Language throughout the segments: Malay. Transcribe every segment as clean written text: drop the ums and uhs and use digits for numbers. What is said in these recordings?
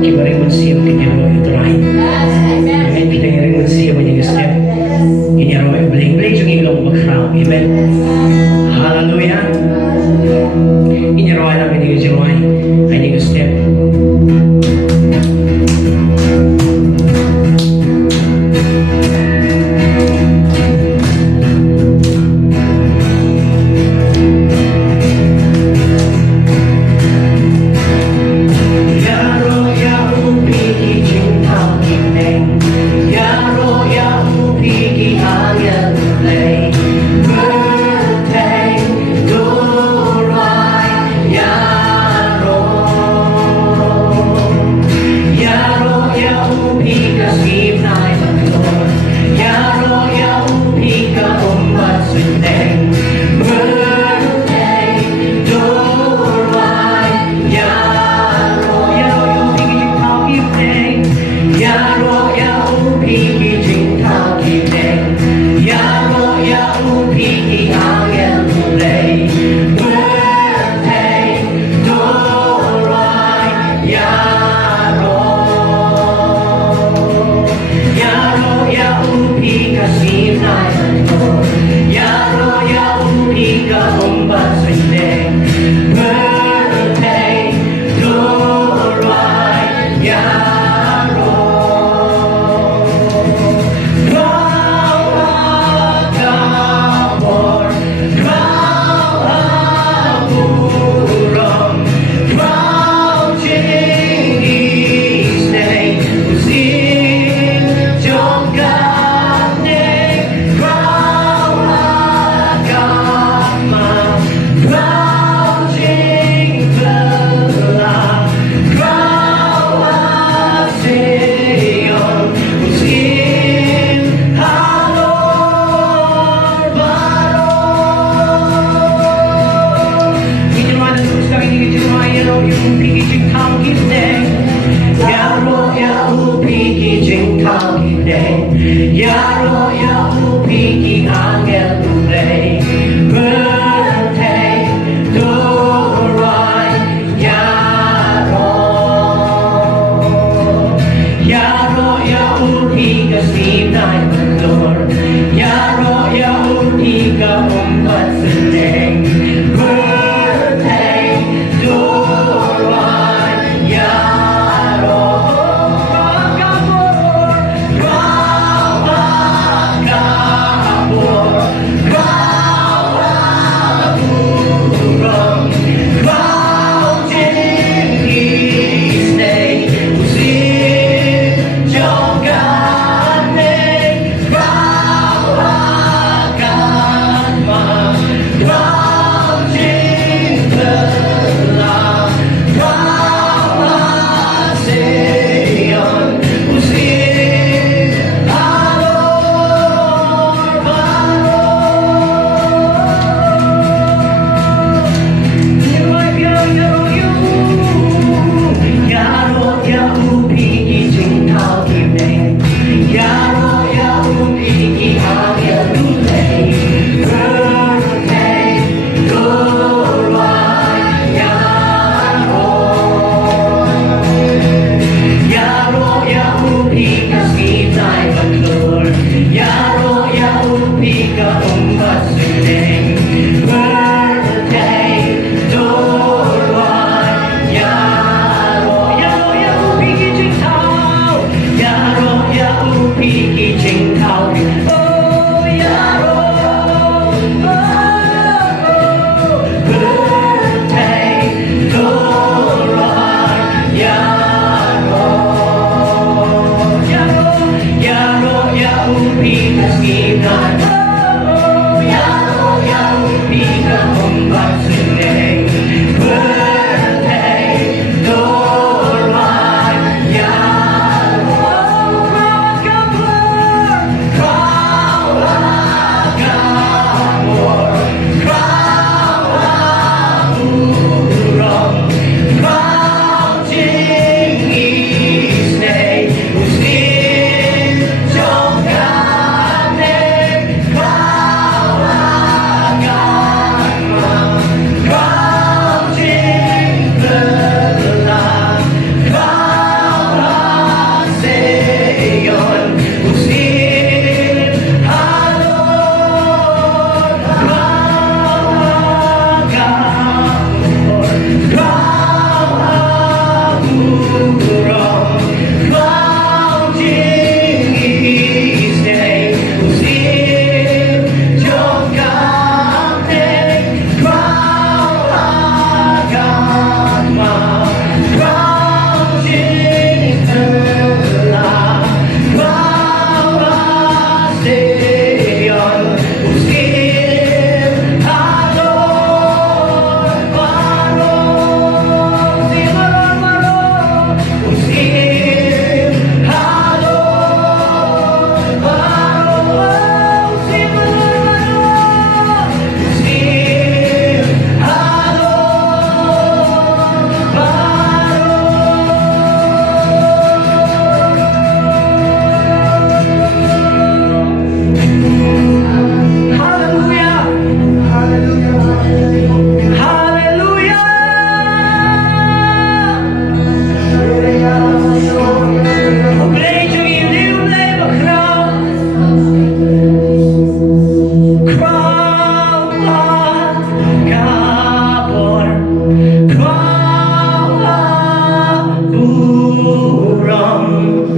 kibaring manusia tiniro ito rai. Amen. Kita ngiring manusia banyak step. Ini araw Blei Jong ilaw bakrao. Amen. Hallelujah. Ini araw alam ini Jingmane. Ini step.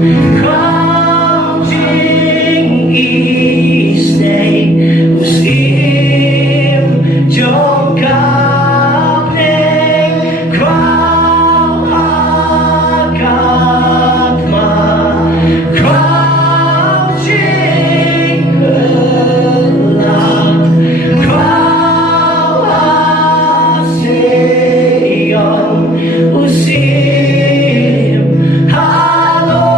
Crown Jing is name Usim Jong Blei Crown Hakatma Crown Jing Crown Eriong Usim Halor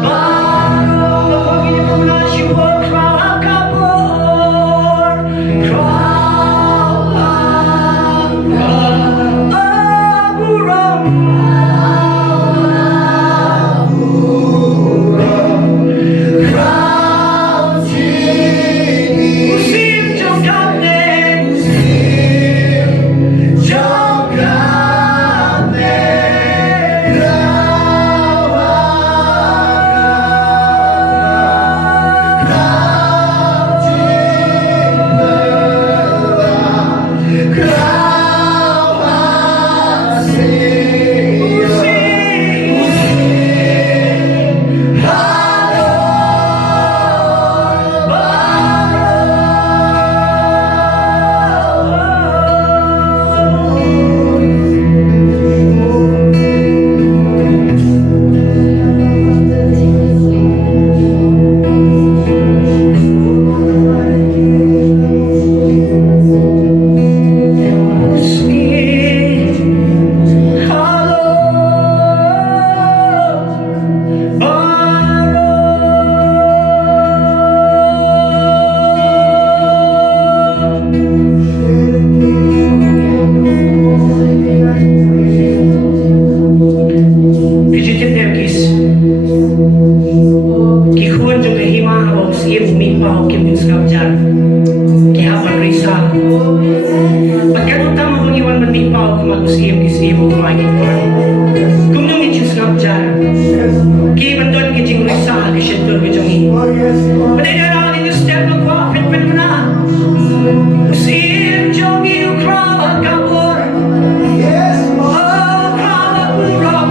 Baru Panginoon na siwa Crown Kabor Crown Aburam Crown Usim Jong Sngewbha Kihapan Risa Pagkanong tama kong iwan manipaw kung mag-usiyam kisibo kumagin ko kung nungit yung Sngewbha Kibandon ki Jing Risa Kishintur ki Jongi Panay na lang yung step ng kwa Pritpit mo na Usiyam Jongi Ukrawa Kabor Ukrawa Purok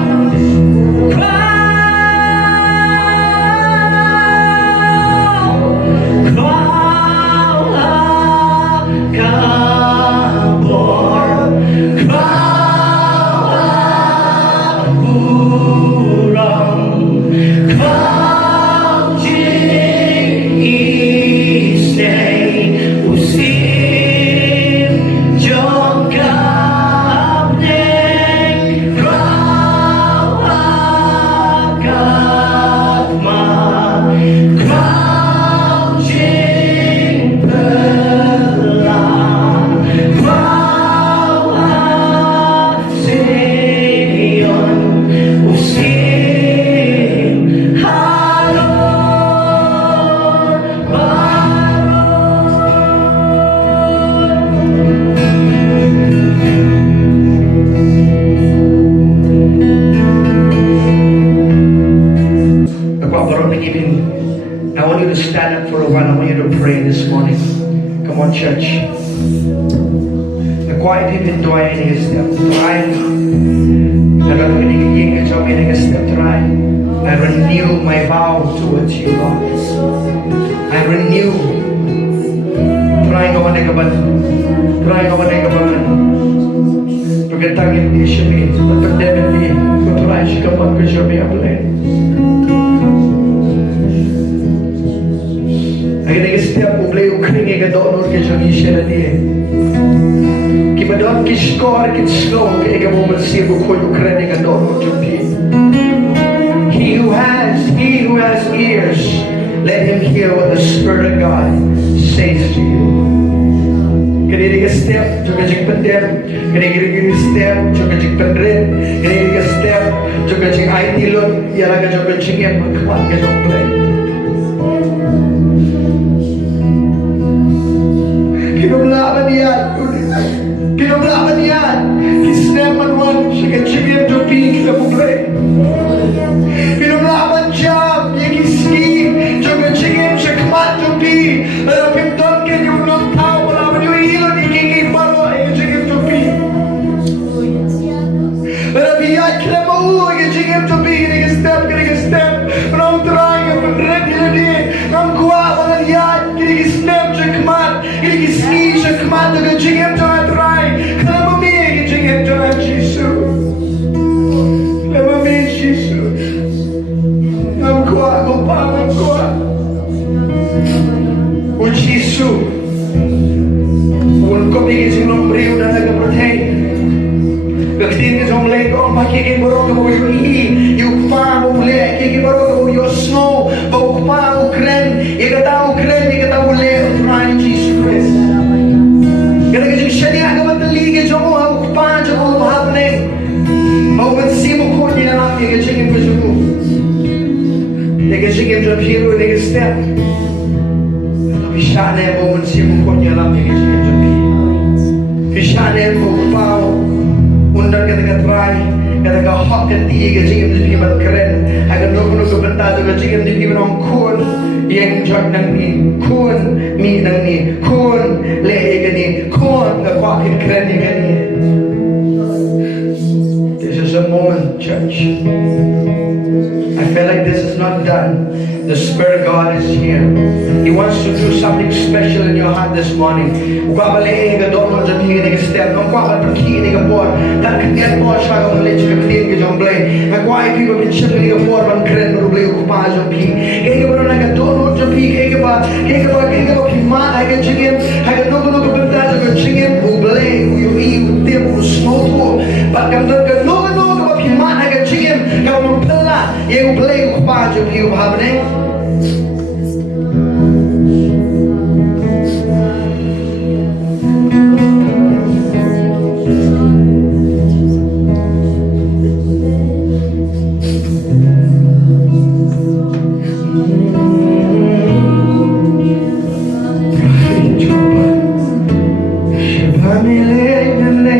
I want you to stand up for a while. I want you to pray this morning. Come on, church. The quiet Jingduwai ini step try. Dalam ini Jong ini step try. I renew my vow towards you, Lord. I renew. Try kawan ay kaban. Try kawan ay kaban. Pagkatangin di siya ni. Pagkatangin di. Try siya kaman ko siya may Blei. Akhirnya setiap Blei ukring yang donor ke Jong siya na dia. Kibadon kiskor kitslong ke ega mo mansibo ko ukring yang donor Jong pi. He who has ears, let him hear what the Spirit of God says to you. Kini step juga jing pendem, kini step juga jing pendret, kini step juga jing IT lot, ialah juga jingim magkawan ke Jong Blei. Kinablaban yan, kisneman wan, siya jingim Jong pi kita Blei. Kinablaban jam, yung kiski, juga jingim siya kaman Jong pi, pero pinton kin yung nung tao, wala man yung ilon, ikikip baro, yung jingim Jong pi. Pero biyat kila mau, yung Jingim to be getting a step. But I'm trying to ready today. I'm going on the yard, getting a step, getting a sneeze, to Jingim to my trying. Come on, me, Jingim to my Jesus. Come on, me, Jesus. I'm going. O Jesus. Kung kapigil sa nombre na nag-protect. Ktien sa Blei ko ang pakikibaro ko yung yung pa mo uli, kikibaro ko yung snow, o pa mo kren, ikataw uli, o trying Jesus Christ. Kaya kasi siya niya ka mataligid sa mo, o pa sa mo happening. O mansimo ko niya lang, ikachingin ko sa mo. Ikachingin sa hero, ikastep. Fishane mo mansimo ko niya lang, ikachingin sa mo. Fishane mo pa undang kata try kata hot kan tiga jingim di piman keren agar nopo bentado ke jingim di piman ong kun yang jot nang ni kun mi nang ni kun le ke ni kun ke kwakin keren ni ke ni. This is a moment, church. I feel like this is not done. The Spirit of God is here. He wants to do something special in your heart this morning. Balei ka doon sa mga nag-step. Ang kwa ka pergi ka por. Tak kaya po siya kung ulit siya Ktien ka Jong Blei. Ang kwa ay pipa pinsyap ka por man kren mo Blei ko pa Jong pi. Kaya ka ba na doon sa pi. Kaya ka ba piman ay ka Jingim. Ay ka nukuno ka bentado ka Jingim. U Blei u yung u tip u snow ko. Pagkamdan ka nukuno ka ba piman ay ka Jingim. Kaya mo pala. Yung Blei ko pa Jong pi. Happening. Blei, Blei,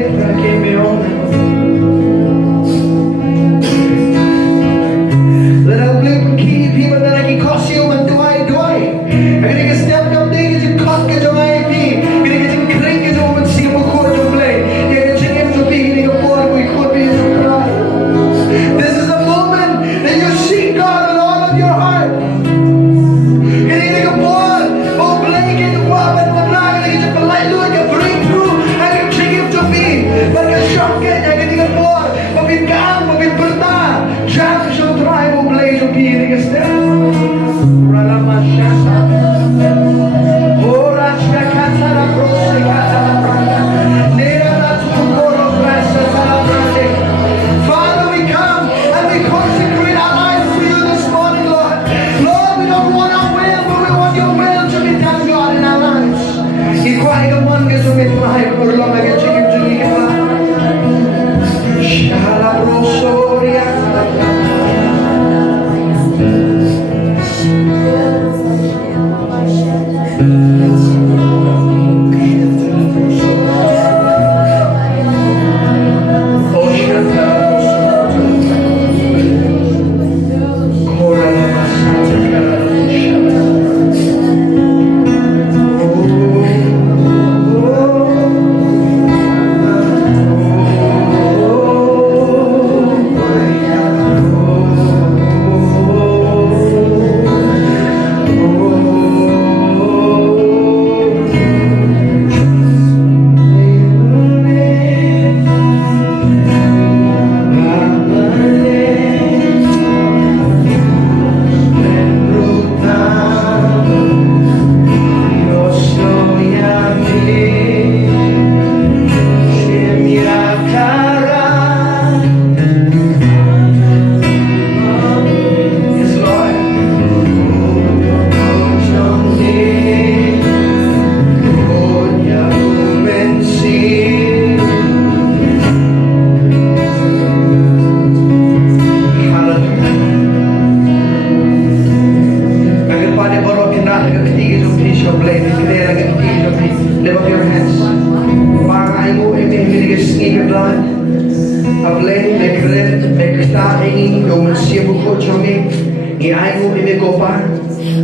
Ni ayu ime kopa.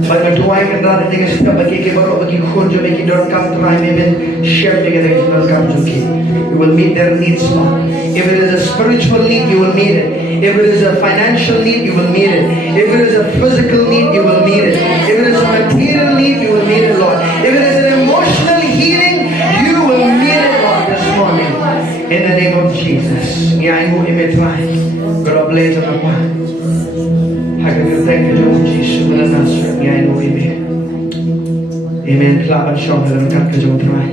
Bagi tuai kendara dengan setiap bagi baru bagi kunjung bagi donkam try maybe share dengan donkam juga. You will meet their needs, Lord. If it is a spiritual need, you will meet it. If it is a financial need, you will meet it. If it is a physical need, you will meet it. If it is a material need, you will meet it, Lord. If it is an emotional healing, you will meet it, Lord, this morning. In the name of Jesus. Yang ibu ime try. God bless you, Papa. Hagam thank you, Lord Jesus. Melanasra yang ibu ime. Amen. Kelaban syom dalam kat kejong try.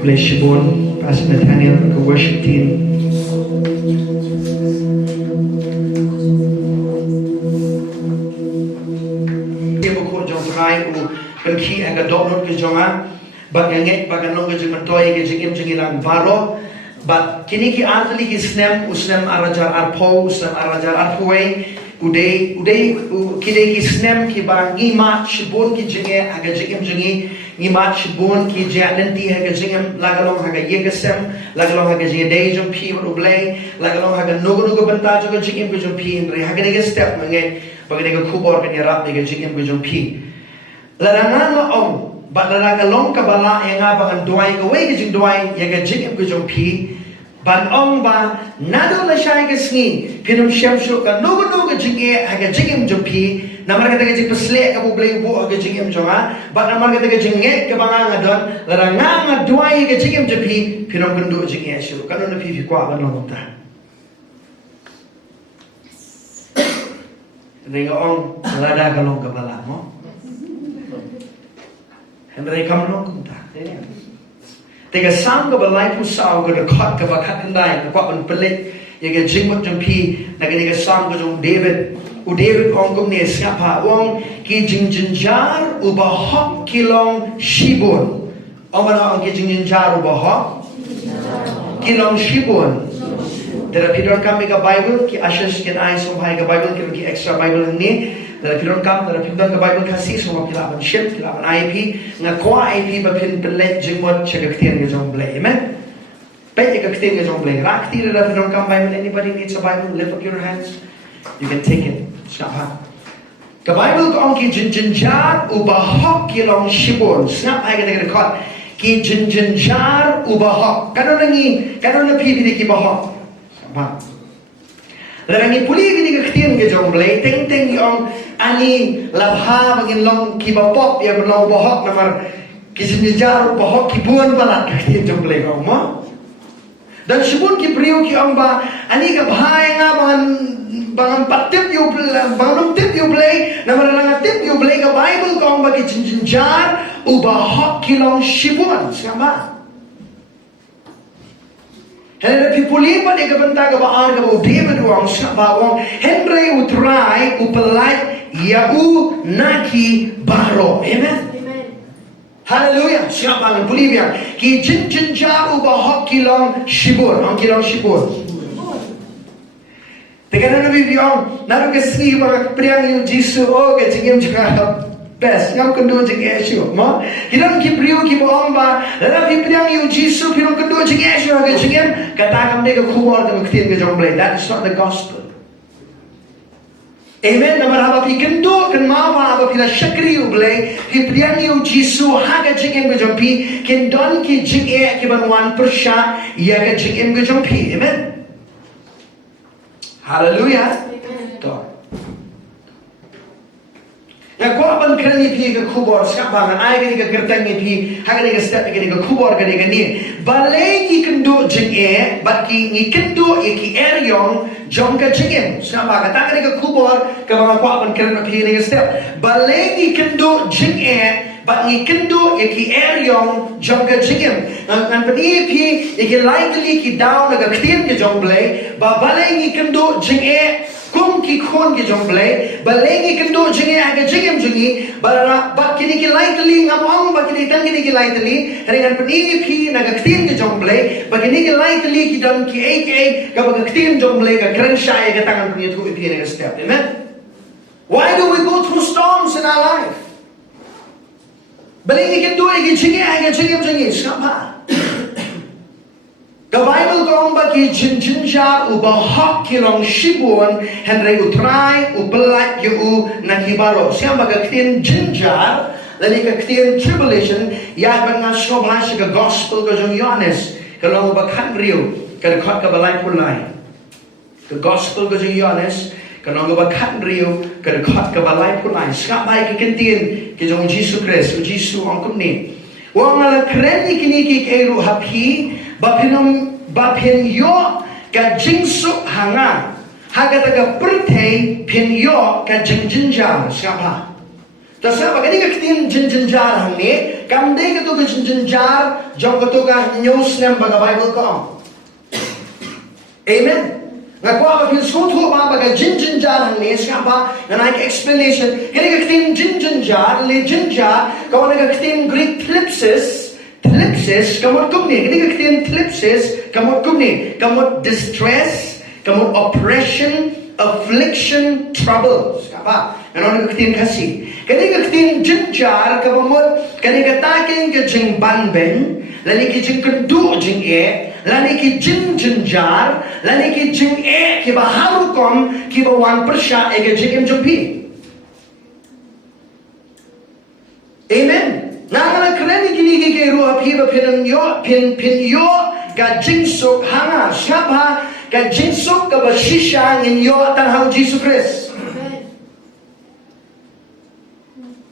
Bless you, Bon. Pastor Nathaniel, the worship team. Dia berkut jong try u penki agak donut ke jonga. Baganget baganong ke jong mentoy ke jingim jingilang baro. But kini ki antli ki snem usnem arajar arpo usnem arajar arpoe. Uday kide ki snem ki ba ngimat shibun ki jinge aga jingim jingi ngimat shibun ki janenti aga jingim lagalong aga yegesem lagalong aga jinge day jom pi wa Blei lagalong aga nugo banta juga jingim ko jom pi re aga nege step mange baga kubor kan yarap nege jingim ko jom pi larangan ma ong ba lagalong kabala yang abangan duai ko we jing duai yaga jingim ko jom pi ban ong ba nado la shai ke sngi pinum shamshu ka nugo jinge aga jingim jumpi namar kata ke pesle ka Blei bu aga jingim jonga ba namar kata ke jinge ke banga ngadon laranga duai ke jingim jumpi pinum kundu jinge shu kanu na pi kwa ban long ta nenga ong lada ka long ka bala mo hendrai kam long ta Tega sam ka balai pu sao ka khot ka bakat ndai ka kwa ban pelit ye ga jingmut jumpi na ga sam ka jong David u David ong kum ne Sngewbha wong ki Jingjynjar u ba hok kilong shibun omana ong ki Jingjynjar u ba hok kilong shibun dera pidon kami ka Bible ki ashes ken ai som hai ka Bible ki extra Bible ni dara pidon kam dara pidon ka Bible kasi so kilaban ship kilaban IP nga kwa IP ba pin pelet jingmot chaga Ktien ga Jong Blei amen pet ga Ktien ga Jong Blei rak ti dara pidon kam Bible anybody needs a Bible lift up your hands you can take it Sngewbha ka Bible ko ang ki Jingjynjar u ba hok kilong shibun Sngewbha ga ga khot ki Jingjynjar u ba hok kano na pi ki ba hok Larang puli gini ke Ktien ke Jong Blei teng yang ani labha bangin long ki bapop ya long bohok namar ki Jingjynjar bohok ki buan balat ke Ktien Jong Blei kau mo dan sebut ki priu ki ong ba ani ka bhai nga bangan patip yu bangan tip yu Blei namar lang tip yu Blei ka Bible ko ong ba ki Jingjynjar u bohok ki long shibun Sngewbha Henry pipuli pa di kabanta ka baan ka bo David wong Sngewbha wong Henry utrai upelai yau naki baro amen hallelujah Sngewbha puli biang ki Jingjynjar u bahok kilong shibur ang kilong shibur tegana nabi biang naru ke Sngewbha priang yu jisu o ke jingim juga best ngam kendo jing eshu mo hiram ki priu ki boong ba la pi priang yu jisu hiram kendo jing eshu ga jingem kata kam de ka khubor ka Ktien ka Jong Blei that is not the gospel amen namar haba pi kendo kan ma ba haba pi la shakri yu Blei pi priang yu jisu ha ga jingem ka Jong pi ken don ki jing e ki ban 1% ya ga jingem ka Jong pi amen hallelujah to ya gua ban kerani pi ke khubor Sngewbha ngan ai ke kertang ni pi ha ke step ke khubor ke ni Balei ki Kynduh jing e bat ki ni Kynduh e ki Eriong Jong ka Jingim Sngewbha ka ta ke khubor ke ba gua ban kerani pi ni step Balei ki Kynduh jing e bat ni Kynduh e ki Eriong Jong ka Jingim ngan peni pi e ki likely ki down ka Ktien ke Jong Blei ba Balei ni Kynduh jing e kum ki khon ki Jong Blei Balei ni Kynduh jing e aga jingim jingi bara ba kini ki lightly ngabong ba kini tan kini ki lightly ringan peni pi naga Ktien ki Jong Blei ba kini ki lightly ki dan ki aka ka ba Ktien Jong Blei ka krenshai ka tangan peni tu pi ni step amen why do we go through storms in our life Balei ni Kynduh ki jing e aga jingim jingi Sngewbha The Bible kong bagi Jingjynjar ubahak kilong shibun henry utrai upelat yu nakibaro. Siya baga Ktien Jingjynjar lali ka Ktien tribulation ya banga Sngewbha ka gospel ka Jong Yohanes kalong bakhan riu ka khot ka balai punai. The gospel ka Jong Yohanes kalong bakhan riu ka khot ka balai punai. Sngewbha ka Ktien ki Jong Jesus Christ u Jesus ang kumni. Wang ala kreni kini ki kairu hapi bapin yo ka jingsuk hanga hagata ka pertei pin yo ka Jingjynjar siapa tasa bagani ka Ktien Jingjynjar hangni kamde ka to ka Jingjynjar jong ka to ka news nem baga Bible ko amen ngakwa bapin skotho ba baga Jingjynjar hangni siapa na ka explanation kani ka Ktien Jingjynjar le Jinjar ka wana ka Ktien Greek thlipsis kamot kumni, kini ka Ktien thlipsis, kamot kumni, kamot distress, kamot oppression, affliction, trouble. Apa? Ano ka Ktien kasi? Kini ka Ktien Jingjynjar, kamot, kini ka takin ka Jingmane, lani ki Kynduh Jing lani ki Jingjynjar, lani ki Jing ki baharukom, ki bawan persya, ka Jingim jumpi. Amen. Nangala kreni kini ke ruha piba pin yo ga jingsuk hanga siapa ga jingsuk ka bashisha ngin yo tan hau Jesus Christ.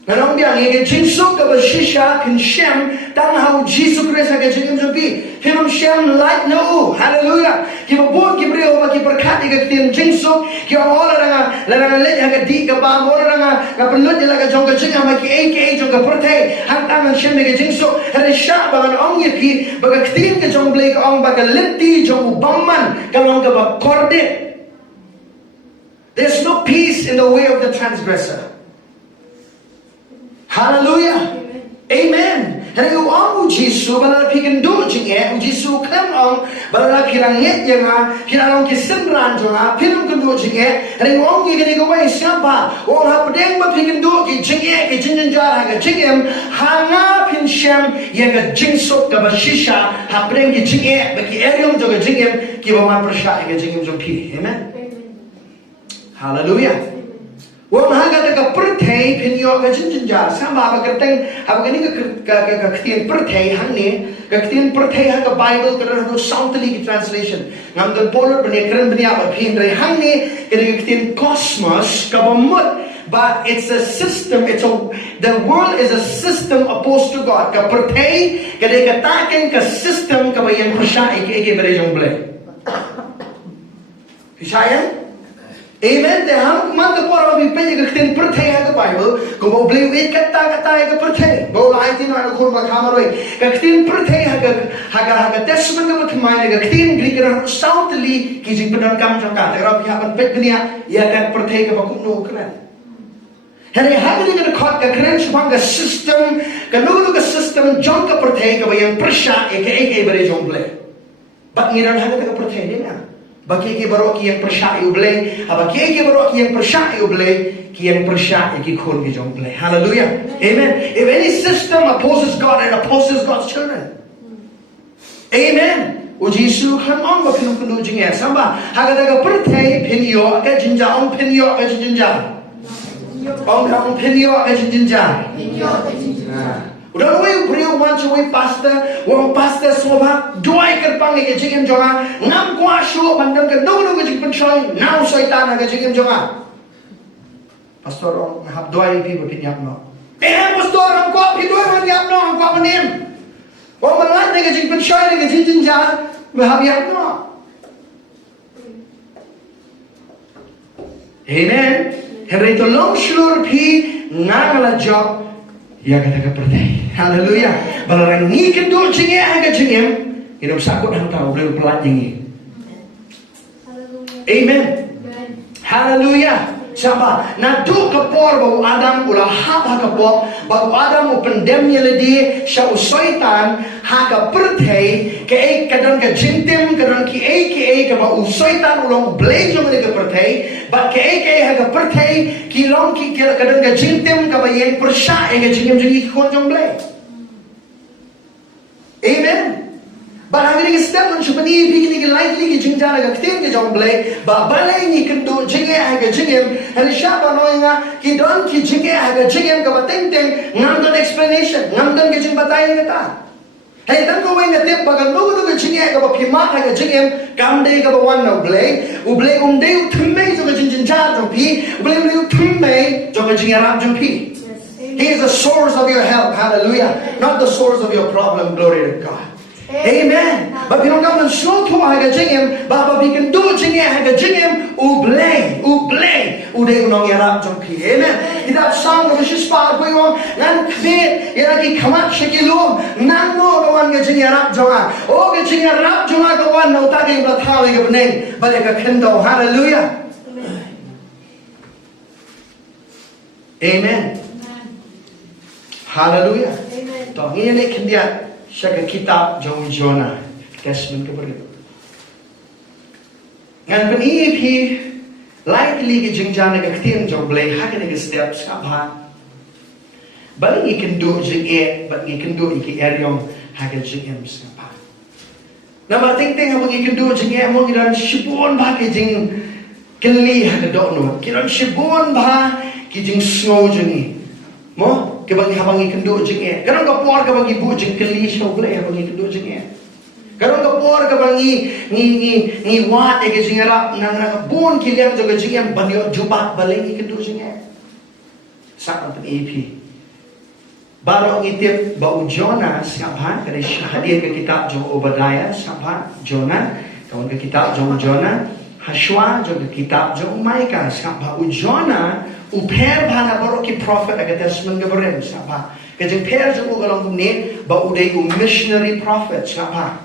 Nanong biang ye jingsuk ka bashisha kin shem tan hau Jesus Christ ga jingim jobi. Hinam shem light no. Hallelujah. Ki babon ki breo ba ki berkat ga Ktien jingsuk ki ora ranga let ha ga di ka ba ora ranga ga pelut la ga jong ga jing ma ki aka jong ga pertai hang tangan shem ga jingsuk hare sha ba ong ye pi ba ga Ktien ka jong Blei ka ong ba ga leti jong bamman ka long ga ba korde. There's no peace in the way of the transgressor. Hallelujah. Amen. Hari ong Jisu balala Kynduh Jing Jisu klem ong balala kiranget yang kiralong kisenran jong pinum Kynduh Jing hari ong ki gani gawai siapa ong ha pedeng ba Kynduh ki Jing ki Jingjynjar ha Jingim hanga pin shem yang ga jingsuk ka bashisha ha pedeng ki Jing ba ki Eriong jong Jingim ki ba man persya ga Jingim jong pi. Amen. Hallelujah. Wong haga ka pertei pin yo ka Jingjynjar sama ba kerteng ha gani ka Ktien pertei hangni ka Ktien pertei ha ka Bible ka no soundly translation ngam don polot bani keren bani apa pin re hangni ka Ktien cosmos ka bamut but it's a system the world is a system opposed to God ka pertei ka de ka taken ka system ka bayan persya ke bare jong Blei Hisaya. Amen. Te ham man ka pora bi pe ka Ktien pertei ha ka Bible ko bo Blei wit kata ka pertei bo lai tin na ko ba khamaroi ka Ktien pertei ha ka testament ka thmai ka Ktien Greek ra soundly ki jing pedan kam jong ka te ra ya ban pet gnia ya ka pertei ka ba ku no kran hari ha ni ka khot ka kran shbang ka system ka no ka system jong ka pertei ka ba yang persya aka bare jong Blei ba ngiran ha ka pertei ni na bagi ke barok yang persya yu Blei bagi ke barok yang persya yu Blei ki yang persya ki khon ki jong Blei. Hallelujah. Amen. If any system opposes God and opposes God's children, amen. Jisu kan ong ba pin Kynduh Jing samba haga daga pertei pin yo ka Jingjynjar ong pin yo ka Jingjynjar ong pin yo ka Jingjynjar udah we brio once we pastor Sngewbha doi kyrpang ke Jingim jonga ngam kwa shu bandam ke no ke jing penchoi now shaitan ke Jingim jonga pastor ong hab doi people pin yap no pastor ong kwa pi doi man yap no ong kwa panim ong malat ke jing penchoi ke Jingjynjar we hab yap no. Amen. Henry to long shulur pi ngala job ya kata ka pertei. Hallelujah. Balarang ni Kynduh Jing aga Jingim hidup sakut hang tahu Blei pelat jingi. Amen. Hallelujah. Siapa? Nadu kapor bau Adam ulah hab ha kapor bau Adam upendemnya ledi syau syaitan ha ka pertei ke kadang ka jintim kadang ki ka bau syaitan ulang Blei jong ka pertei ba ke ha ka pertei ki long ki kadang ka jintim ka ba yang persya ka Jingim jong ki kon jong Blei. Amen. Barang ini step man shupani bigini ki lightly ki Jingjynjar ka Ktien ki Jong Blei ba Balei ni Kynduh Jingimane ka Jingim hali shaba noinga ki don ki Jingimane ka Jingim ka bateng teng ngam don explanation ngam don ki jing batai ka ta hey dan ko wenga tip baga nugu ka Jingimane ka ba phima ka Jingim kam dei ka ba wan no Blei u Blei dei thummei jo ka Jingjynjar jong pi u Blei thummei jo ka Jingjynjar jong pi. He is the source of your help, hallelujah, not the source of your problem. Glory to God. Amen. But we don't come and show to haga Jingim, but we can do haga Jingim, Blei, uday unong yarap jong pi. Amen. Kita sang ko shi spa ko yo nan kbe yara ki khamat shikilum nan no ko wan ga jing yarap jong a. O ga jing yarap jong a ko wan no ta ge ba thawi ga bne, ba le ga Kynduh. Hallelujah. Amen. Hallelujah. Amen. To ini kendia Shaka kitab Jong Jonah Testament ke beri. Ngan penipi likely ke Jingjynjar ke Ktien Jong Blei hakan ke steps Sngewbha. Bali Kynduh Jing but Kynduh iki Eriong hakan Jingim Sngewbha. Nama ting abang Kynduh Jing mo kiran shibon ba ke jing keli hakan dokno. Kiran shibon ba ke jing snow jengi. Mo ke bang Kynduh Jing karang ka por ka bang ibu jing keli show Blei bang Kynduh Jing karang ka por ka bang ni wat ke jing rap nang bon ki lem jo ka jing ban yo jubat Balei Kynduh Jing sa kan ap baro ngitip ba Jonah Sngewbha kare hadir ke kitab Jong Obadiah Sngewbha Jonah kawan ke kitab Jong Jonah Hashwa jo ke kitab Jong Micah Sngewbha Jonah per bhana baro ki prophet aga Testament ga barem Sngewbha ke jeng per jong ugalong ne ba uday missionary prophet Sngewbha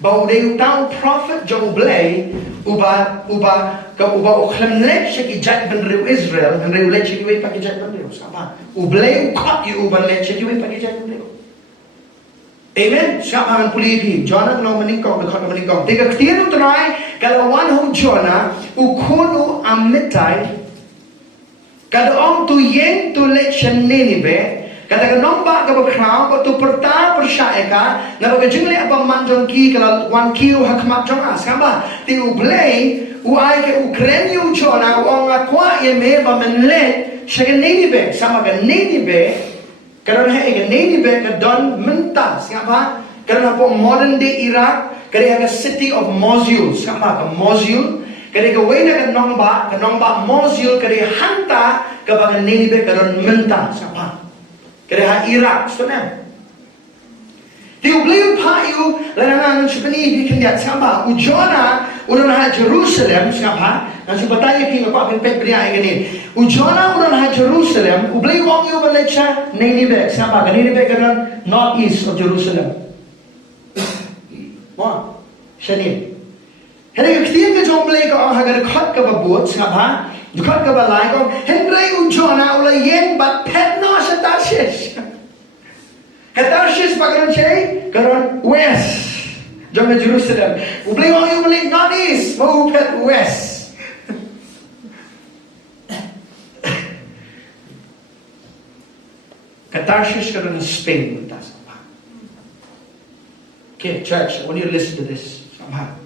ba uday tau prophet Jong Blei uba ukhlem lek shiki jat ben riu Israel and riu lek shiki we pa ki jat ben riu Sngewbha u Blei ukhat yu uban lek shiki we pa ki jat ben riu. Amen. Sngewbha man pulipi Jonah no maningkong khot maningkong tiga Ktien utrai kalau wan hu Jonah u khunu amitai kada om tu yeng tu lection Ninive kada ka nomba ka bakrao ko tu perta persyaeka na ba jingle apa manjong ki kala wan kiu hakmat jong as kamba ti u Blei u ai ke Ukraine u Jonah u nga kwa ye me ba menle shaga Ninive sama ka Ninive kada ha ke Ninive ka don menta kamba kada po modern day Iraq kada ka city of Mosul kamba ka Mosul kare ka wena ka nomba Mosul kare hanta ka baga Ninive karon menta sapa kare ha Iraq stona ti ubliu pa yu lanangan shpani bi kendia sapa u Jonah uron ha Jerusalem sapa na su bataya ki pa pen pebria ngani u Jonah uron ha Jerusalem ubliu ong yu balecha Ninive sapa ka Ninive karon north east of Jerusalem wa shani Hene Ktien ke Jong Blei ko ang hagar khot ka babut Sngewbha khot ka balai ko Henry u Jonah ula yen bat pet no sa Tarshish ka Tarshish pagaron chay karon west Jong Jerusalem u Blei ong yu balik north east mo pet west ka Tarshish karon Spain mutas. Okay church, I want you to listen to this Sngewbha.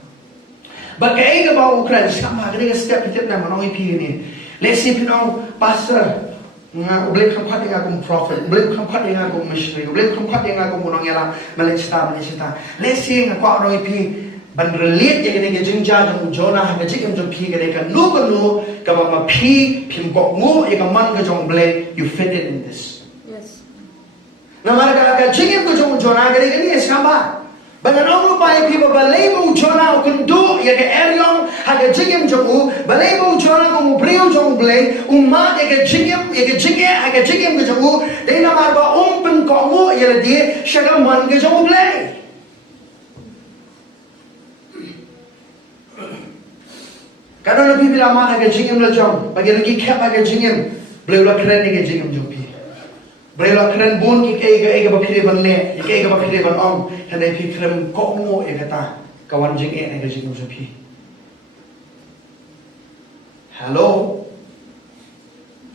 Bagay ba Ukraine Sngewbha kaya step tip na manong ipi ni. Let's see pinong pastor nga ublek kam khat nga kung prophet, ublek kam khat nga kung missionary, ublek kam khat nga kung munong yala malista manisita. Let's see nga kwa ano ipi ban relate ya kene Jingjynjar jong Jonah ha jing jong pi kene ka nu ka ma pi pim ko ngo e ka man ka Jong Blei you fit in this. Yes. Na mara ka jing ko jong Jonah kene kene Sngewbha. Banganong rupaya piba Balei mo Jonah o Kynduh ya ke Eriong haga Jingim jong Balei mo Jonah kung ubriyo Jong Blei umat ya ke Jingim haga Jingim ke jong dahil na marba pen kongo ya di siya man ke Jong Blei. Kano na pipila man haga Jingim la jong pag lagi kep haga Jingim Blei ula keren ni ke Jingim jong pi. Blei ula keren bun ki ke ba pire ban le ke ba pire ban ong hanai pi krem ko mo e kata kawan jing e ga jing so pi. Hello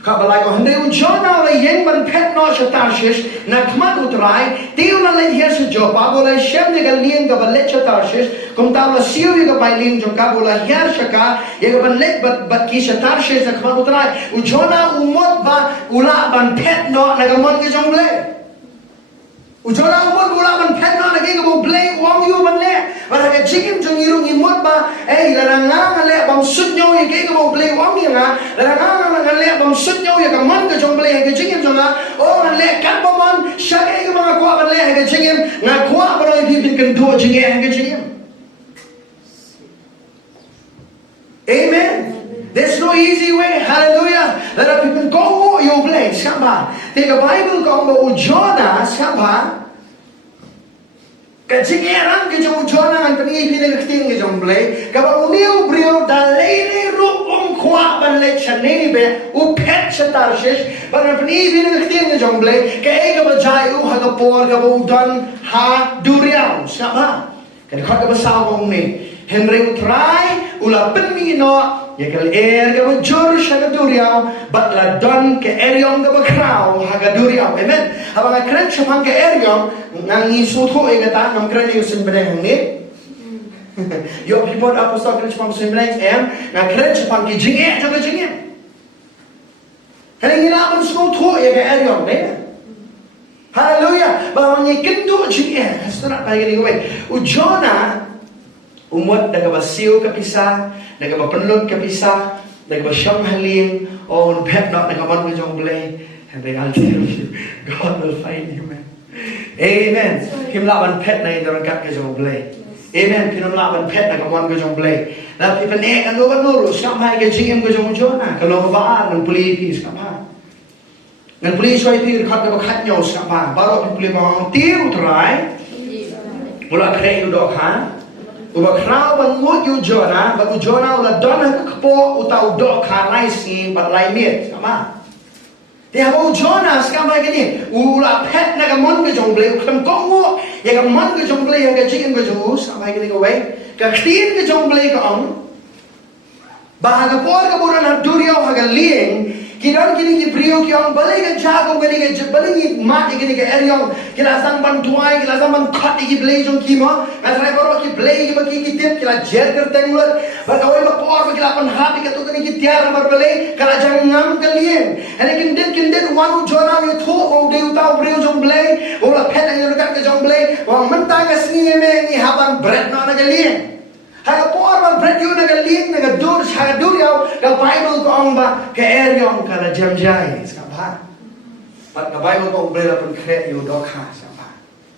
Kaba lai ko hande ujona la yen ban pet no sha Tarshish na kman utrai tiu na le hier se Joppa bo la shem de galien ka balet sha Tarshish kum ta la siu ye ka bailin jong ka bo la hier sha ka ye ka ban let bat ki sha Tarshish na kman utrai ujona umot ba ula ban pet no na ka mon ke jong Blei ujona umot ula ban pet no na ke ka bo Blei wang yu ban le ba ka Jingim jong irung imot ba la nga le bam sut nyo ye ke ka bo Blei wang ye nga la nga le bam sut nyo ye ka mon ke jong Blei ke Jingim jong nga o le ka ba mon sha ke ka mga kwa ban le ke Jingim nga kwa ba no pi pin Kynduh Jingim ke Jingim. Amen. There's no easy way. Hallelujah. There are people go you Blei Sngewbha. Take a Bible go ba ujona Sngewbha. Ka Jingirang ke jong ujona ang pangipi na Ktien ke jong Blei. Ka ba uniu brio dalay ni ru kwa ban le chaneni be u pet sa Tarshish. Ba na pangipi na Ktien ke jong Blei. Ka e ka ba jay u hagapor ka ba udon ha duriao Sngewbha. Ka ka ba sawong ni. Henry utrai ula penmino ya kal ka ba jur sa duriao bat la don ke Eriong ka ba krao ha duriao. Amen. Abang kren chapang ke Eriong nang isutho e kata ngam kren yusin bedeng ni. Yo people apostol kren chapang sin bedeng nang kren chapang ke Jingim jaga Jingim. Kali ngilapon sutho e ke Eriong ni. Hallelujah. Bahwa ni Kynduh Jingim. Hastra pa gini ko ujona umot nagabasiw kapisa, nagabapanlog kapisa, nagabasiyang halin, o pet not nagaman ko jong Blei, and then I'll tell you, God will find you, man. Amen. Himlaban pet na yung kat ka jong Blei. Amen. Pinamlaban pet nagaman ko jong Blei. Na pipanek ang luwa-luro, skamay ka Jingim ko jong Jona, kalobaan ng pulipis, skama. Ng pulis ay pigil kat na bakat nyo, skama. Baro pipuli mga tiyo, try. Mula kre yung dok, ha? Uba krau ban ngut yu Jona, ba Jona ula dona kpo utau dok kanai sing bat lai miet, sama. Dia ba Jona skama gini, ula pet na gamon ke jong Blei, ukam kongo, ya gamon ke jong Blei, ya Jingim ke jong sama gini ko wei, ka Ktien ke jong Blei ka ong, ba haga por ka buran ha duriao haga lieng, kiran kini ki brio ki ong balai ka jago bani ka balai ni mat gini ka Eriong, kila sang ban tuai, kila sang ban kat ki Blei jong kimo, ngatrai baro ki Blei ki ba ki tip kila jer ker tengler, ba kawai ba por ba kila pan hapi ka tu kini ki tiar bar Balei, kala jang ngam ka lieng, ane kindet wanu Jona yu tho o de utau brio jong Blei, ola pet ang yu kat ka jong Blei, wa mentang ka Sngewbha ni haban bread na na ka lieng. Haga por man bread yu naga liek naga dur haga duriao ka Bible ko ang ba ka Eriong ka na jamjay Sngewbha. Pat ka Bible ko ang brela pun kre yu dok ha Sngewbha.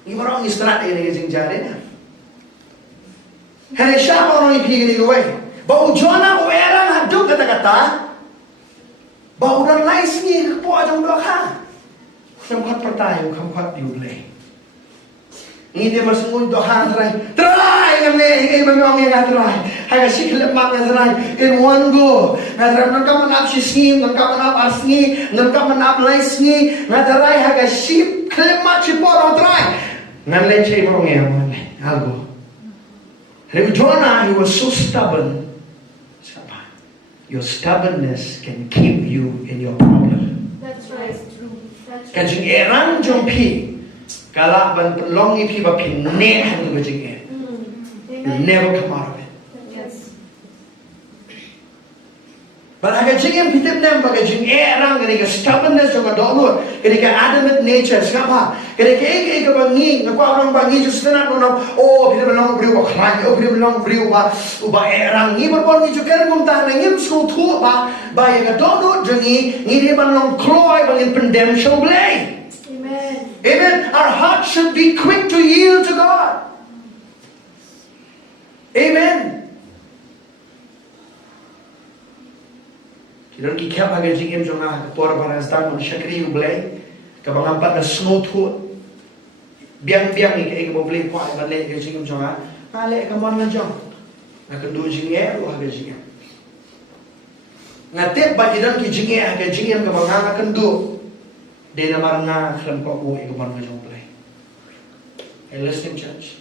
Ni marong istrat ini ka Jingjynjar na. Kaya siya mo nung ipigil ko eh. Ba ujona o erang hadug kata-kata. Ba udan lais ni po adong dok ha. Sngewbha pertayo kampat yu Blei. Hindi masungod do handray. Try ngam ne ay mamang yang try. Haga siklet mak try in one go. Ngadram nang kaman up si sngim, nang kaman up asngi, nang kaman up laisngi, ngadray haga sip klep mak si poro try. Ngam le chay mo ngam algo. Jonah, he was so stubborn. Your stubbornness can keep you in your problem. That's right. True. That's Kan jing erang jong pi. Kalau ban long ipi ba pin ne han go jing er. You'll never come out of it. Yes. But aga jing pitip nem ba jing erang gani ka stubbornness jong adolo, gani ka adamant nature Sngewbha. Gani ka ek bangi, na kwa orang bangi just na no oh pitip long briu ba khrang, oh pitip long briu ba erang ni berpon ni juker kum ta na ngim su thu ba ya ka dolo jing ni dia ban long kloi ba in pendem show Blei. Amen. Our heart should be quick to yield to God. Amen. Kiran ki kya bagai Jingim jonga kapor para stan mon shakri Blei ka bangampat na smooth ho biang ni ka mo Blei kwa ba le ka Jingim jonga ale ka mon na jong na Kynduh Jingim o ha Jingim ngatep ba kiran ki Jingim ka banganga Kynduh de na maranga klam ko ko ikaman ng Blei. Hey, listen, church.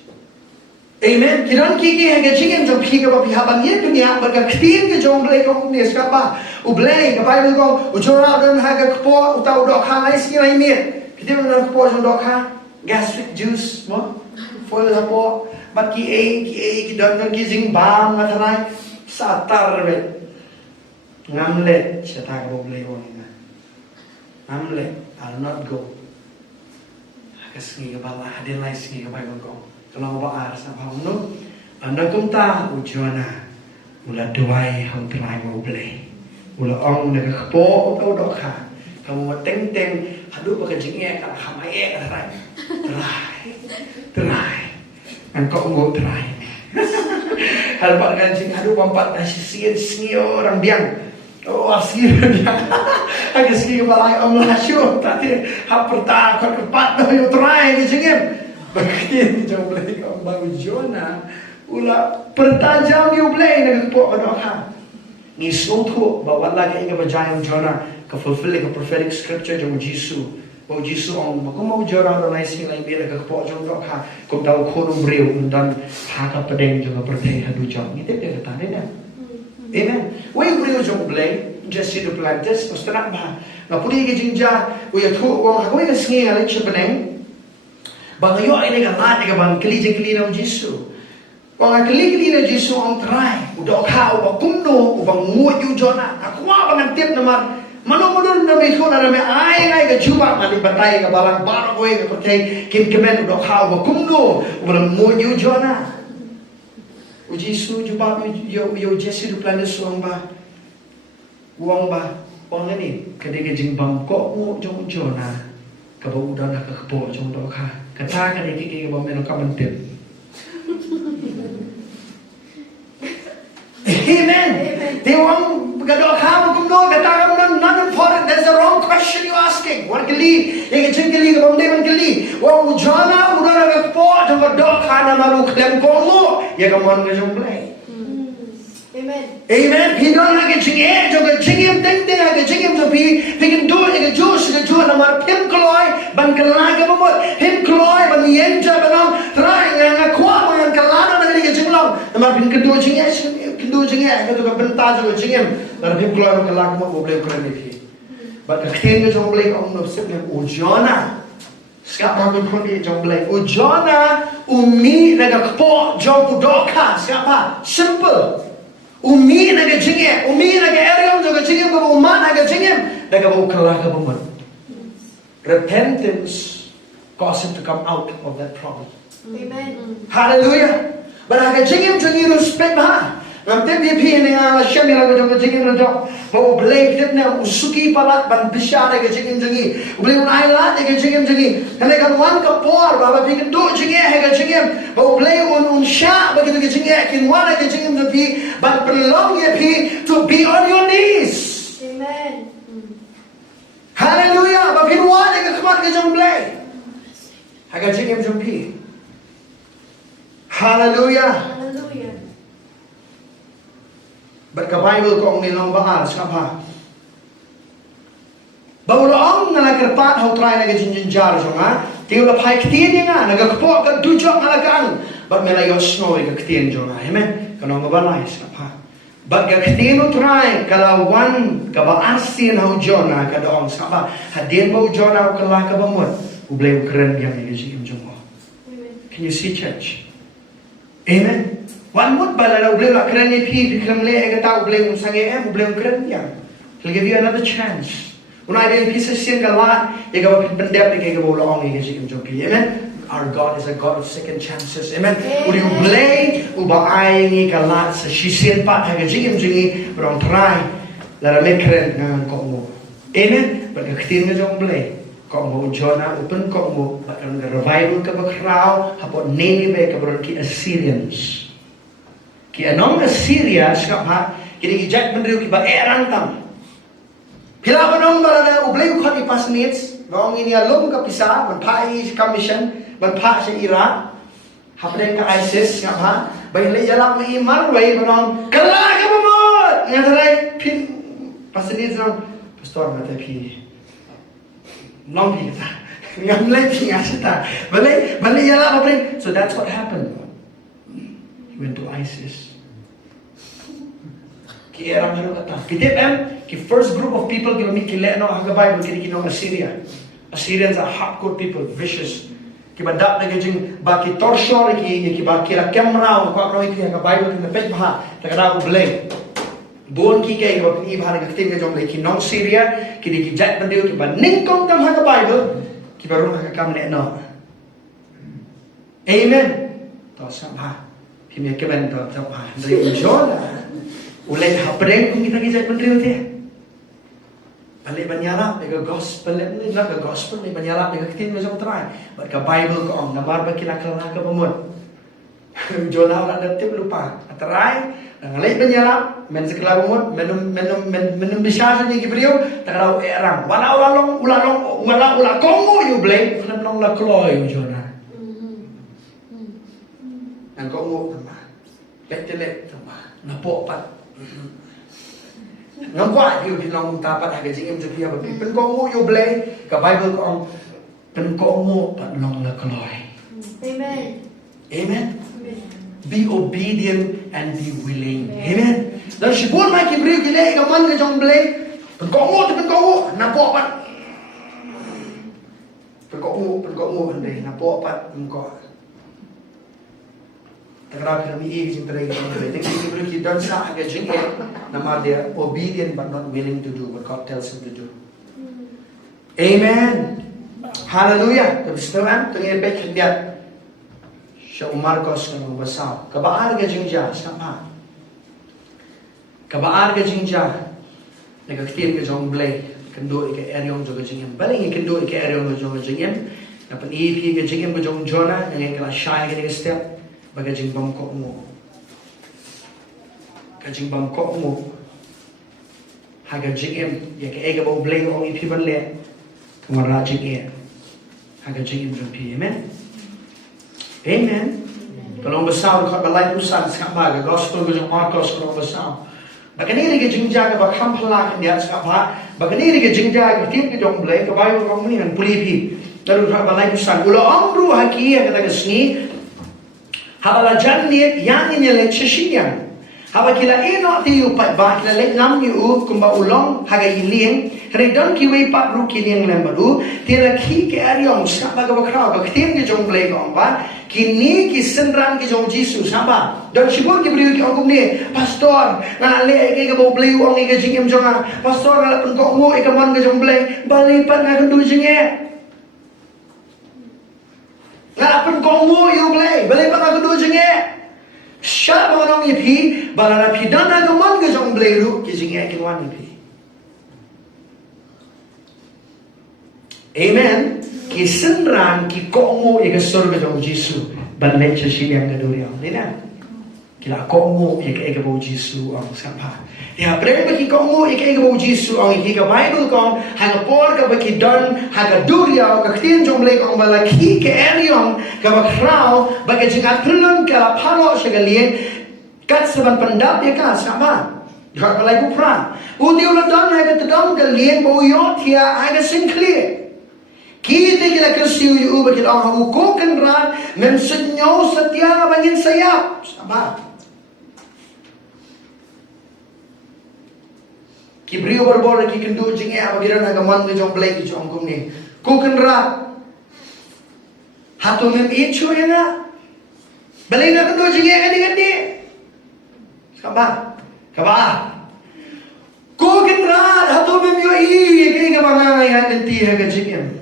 Amen. Kiran kiki hege jingim jong pi ka pi haban yen dunia berga Ktien ke jong Blei ko ni skapa. U Blei ka Bible ko u jora don haga kpo u tau dok ha lai si lai mir. Kita don kpo jong dok ha gastric juice mo. Full ha po. But ki don ki Jingbane ma thanai satar be. Ngamlet chata ka Blei ko ni na. Ngamlet I'll not go. Sngewbha la hadin lai Sngewbha Bible ko. Kalau baar sa pamno anda kumta ujona mula duwai hong trai mo Blei mula ong na kpo tau dok ha kamu teng hadu ba ka jinge ka hamae ka trai an ko ngo trai hal ba kan jing hadu pampat na sisian snio orang biang asir dia agak segi balai om lasyo tadi hap pertah ko kepat no yo trai ni jingim Bakit jong Blei ko baru Jona ula pertajam yo Blei na po ka ha ni soto ba wala ka inga ba jayong Jona ka fulfill ka prophetic scripture jong Jesus ba Jesus ong ko mo jora na lai sing lai bela ka po jong ha ko daw ko no breu undan ha ka padeng jong pertay hadu jong ni te ka tane na amen we breu jong Blei just see the plan this was not ba na puri ke Jingjynjar we ya thu wong ha ko ka singi ala chipneng bang yo ini kan lada ke bang keli na Jisu. Bang keli na Jisu ang try. Udah kau bang kuno, bang muju Jona. Aku apa bang tip nama mano na may ko na may ay ka juba mali batay ka balang baro ko ka patay kemen udah kau bang kuno, bang muju Jona. O Jisu juba yo Jesu du planet suang ba. Uang ba. Uang ini kadang Jingbane ko mu jong Jona. Kabau udah nak kepo jong dok ha. Kata kan iki ba meno kamantin. Amen. They want gadok ha kum no kata kam not important. That's the wrong question you asking. What kali? Ek jingli ka bamde man kali. Wa ujana udah nak kepo jong dok ha na maru klem ko mo. Ya kamon ka jong Blei. Amen. Amen. Pidon na ke jingim jong jingim teng na ke jingim jong pi can do it ke juice ke juice na mar pim kloi ban kalaga mo pim kloi ban yenja banam try nga kwa ban kalana na ke jinglam na mar pin ke do jingye ke do jingye ke do benta jo jingim na pim kloi ban kalaga mo Blei ko ni pi but Ktien ke jong Blei ong no sip ne o Jona ska ba ko kon ke jong Blei o Jona umi na ka po jong doka ska pa simple umi na ke jingye umi na ke Eriong jo ke jingim ko uma na ke jingim na ka bo kalaga mo repentance caused him to come out of that problem. Amen. Hallelujah. But I can jingim to you respect ha. Ngam tem ye pi ni ala shami la ko jingim na jo. Bo Blei tip na usuki palat ban bishare ke jingim jingi. Blei un ailat ke jingim jingi. Kane kan wan ka por baba pi kan do jingi he ke jingim. Bo Blei un sha ba ke jingi kin wan ke jingim to pi but belong ye pi to be on your knees. Amen. Hallelujah. But pin wan ke kamat ke jong Blei. Ha ke jingim jong pi. Hallelujah. Hallelujah. But ka Bible ko ang nilong baal sa pa. Bawlaong na nagkarpat how try na Jingjynjar so nga. Tiyo la pai Ktien nga nagakpo ka dujok na lagaan. But may layo snow ka Ktien jo nga. Amen. Kanong balay sa pa. But ka Ktien try kalawan ka baasin how Jona ka doong sa pa. Hadin mo Jona o kalaka ba mo. Blei keren yang ni Jingim jo mo. Can you see church? Amen. One would bala Blei la keren ni pi bikram le ka tao Blei un sange Blei keren yang. He'll give you another chance. Unai dia pisah siang kalah, ia kau pendep ni kau boleh orang ini Jingim jompi. Amen. Our God is a God of second chances. Amen. Uli Blei ubah ai ni kalah sesian pat haga Jingim jingi berang try lara mekeren ngan kau mo. Amen. Bagi Ktien jom Blei. Kau mo Jona open kau mo akan revival ke bakrau hapot nini be ke berang ki Assyrians. Ki anong Assyria skap ha kini ijak mendriu ki ba erang tam. Pila panong balada Blei ukhat ipas nits ngong ini alum ka pisa man pai commission man pa sa Iraq hapden ka ISIS ngap ha bai le jalak mi marway panong kalaga mo ngadalay pin pas nits nong pastor mate pi long pi ta ngam le pi asata balay jalak hapden so that's what happened went to ISIS. Ki Eriong haru kata. Kitip ki first group of people ki mami ki lekno ang Bible kini kinong Assyria. Assyrians are hardcore people, vicious. Ki badap na gajing baki torture ki baki la camera ko apno ki ang Bible ki pej bha takara Blei. Buon ki kay ko ni bha na Ktien jong le ki non Syria ki di ki jat bandiu ki ba ning kong kam ang Bible ki baru ang kam lekno. Amen. To Sngewbha. Ki me ke ben to Sngewbha. Dari ujol. Ulai hapreng kung kita jat bandiu te. Balei banyarap dengan gospel ni nak gospel ni banyarap dengan Ktien macam terai. Baca Bible ko ang namar ba kilakala ka pamon. Jona ora datip lupa. Terai ngalai banyarap men sekala pamon menum bisa ni gibriu takarau Eriong. Wala kongo you Blei nang la kloy Jona. Ang kongo tama. Betelek tama. Napok pat. Ngam kwa yu pinong tapat aga jingim jupia ba pen ko mo yu Blei ka Bible ko ang pen ko mo pat long la kloy. Amen. Amen. Be obedient and be willing. Amen. Dan sibun mai kibriu gile ka man ka jong Blei pen ko mo na po pat. Pen ko mo andai na po pat ko. Tagarap kami jing terai ka Blei. Nek kibriu ki dan sa aga jingim. Nama dia obedient but not willing to do what God tells him to do. Amen. Hallelujah. Tapi setelah tengah baca dia, Syekh Marcos yang besar. Kabar ke Jingjynjar sama. Kabar ke Jingjynjar. Nek Ktien ke Jong Blei, Kynduh ke Eriong juga Jingim. Balei Kynduh ke Eriong juga Jingim. Dapat EP ke Jingim ke Jong Jona yang kelas shy ke dia step bagai Jingbam kok mu. Kajing bam kok mu haga Jingim ya ke ega bau Blei ong ipi ban le kamara Jingim haga Jingim jumpi. Amen. Amen. Kalau besar kat Balei usan Sngewbha gospel ke Marcos kalau besar bagani ke Jingjynjar ke bakam pala ke dia Sngewbha bagani ke Jingjynjar ke Ktien ke Jong Blei ke Bible kong ni kan pulipi lalu kat Balei usan ulo amru haki yang kata kesni habala janni yang ini le cheshian. Haba kila eno ti upat ba kila lek ngam ni u kumba ulong haga iling hari don ki wei pat ru ki ling lem baru ti la ki ke Eriong Sngewbha ga bakra ba Ktien ke Jong Blei ko ba kini ki senran ki Jong Jisu sama don sibur ki beri ki ongum ni pastor na le ke ga Blei ong ke Jingim jonga pastor na pun ko ngo e ka mon ke Jong Blei Balei pat na Kynduh jinge na pun ko ngo you Blei Balei pat na Kynduh jinge. Siapa orang ipi, balana pidana gaman ke Jong Blei ru ki jinge kinwan ipi. Amen. Ki senran ki kongo ke surga Jong Jisu ban le chasi yang kedua. Nina. Kila kongo ke bau Jisu ang Sngewbha. Ya prema ki kongo ke bau Jisu ang ki ka Bible kong hang por ka baki don haga duria ka Ktien Jong Blei kong bala ki ke Eriong ka bakrao bagi jingat pelun ka palo segalien kat seban pendap ya ka sama. Kat Balei kupran. Udi ulah don haga tedong ka lien bau yo tia haga sing clear. Kita kila kersiu yu bagi orang hukukan ran mensenyo setia bangin sayap sama. Kibriu berbor ki Kynduh jinge abagiran agaman ke Jong Blei ki Jong kum ni. Kuken ra. Hatu mem ichu yana. Balei na Kynduh jinge gadi. Kaba. Kuken ra hatu mem yo ke ga mangai hanti ha ga jingem.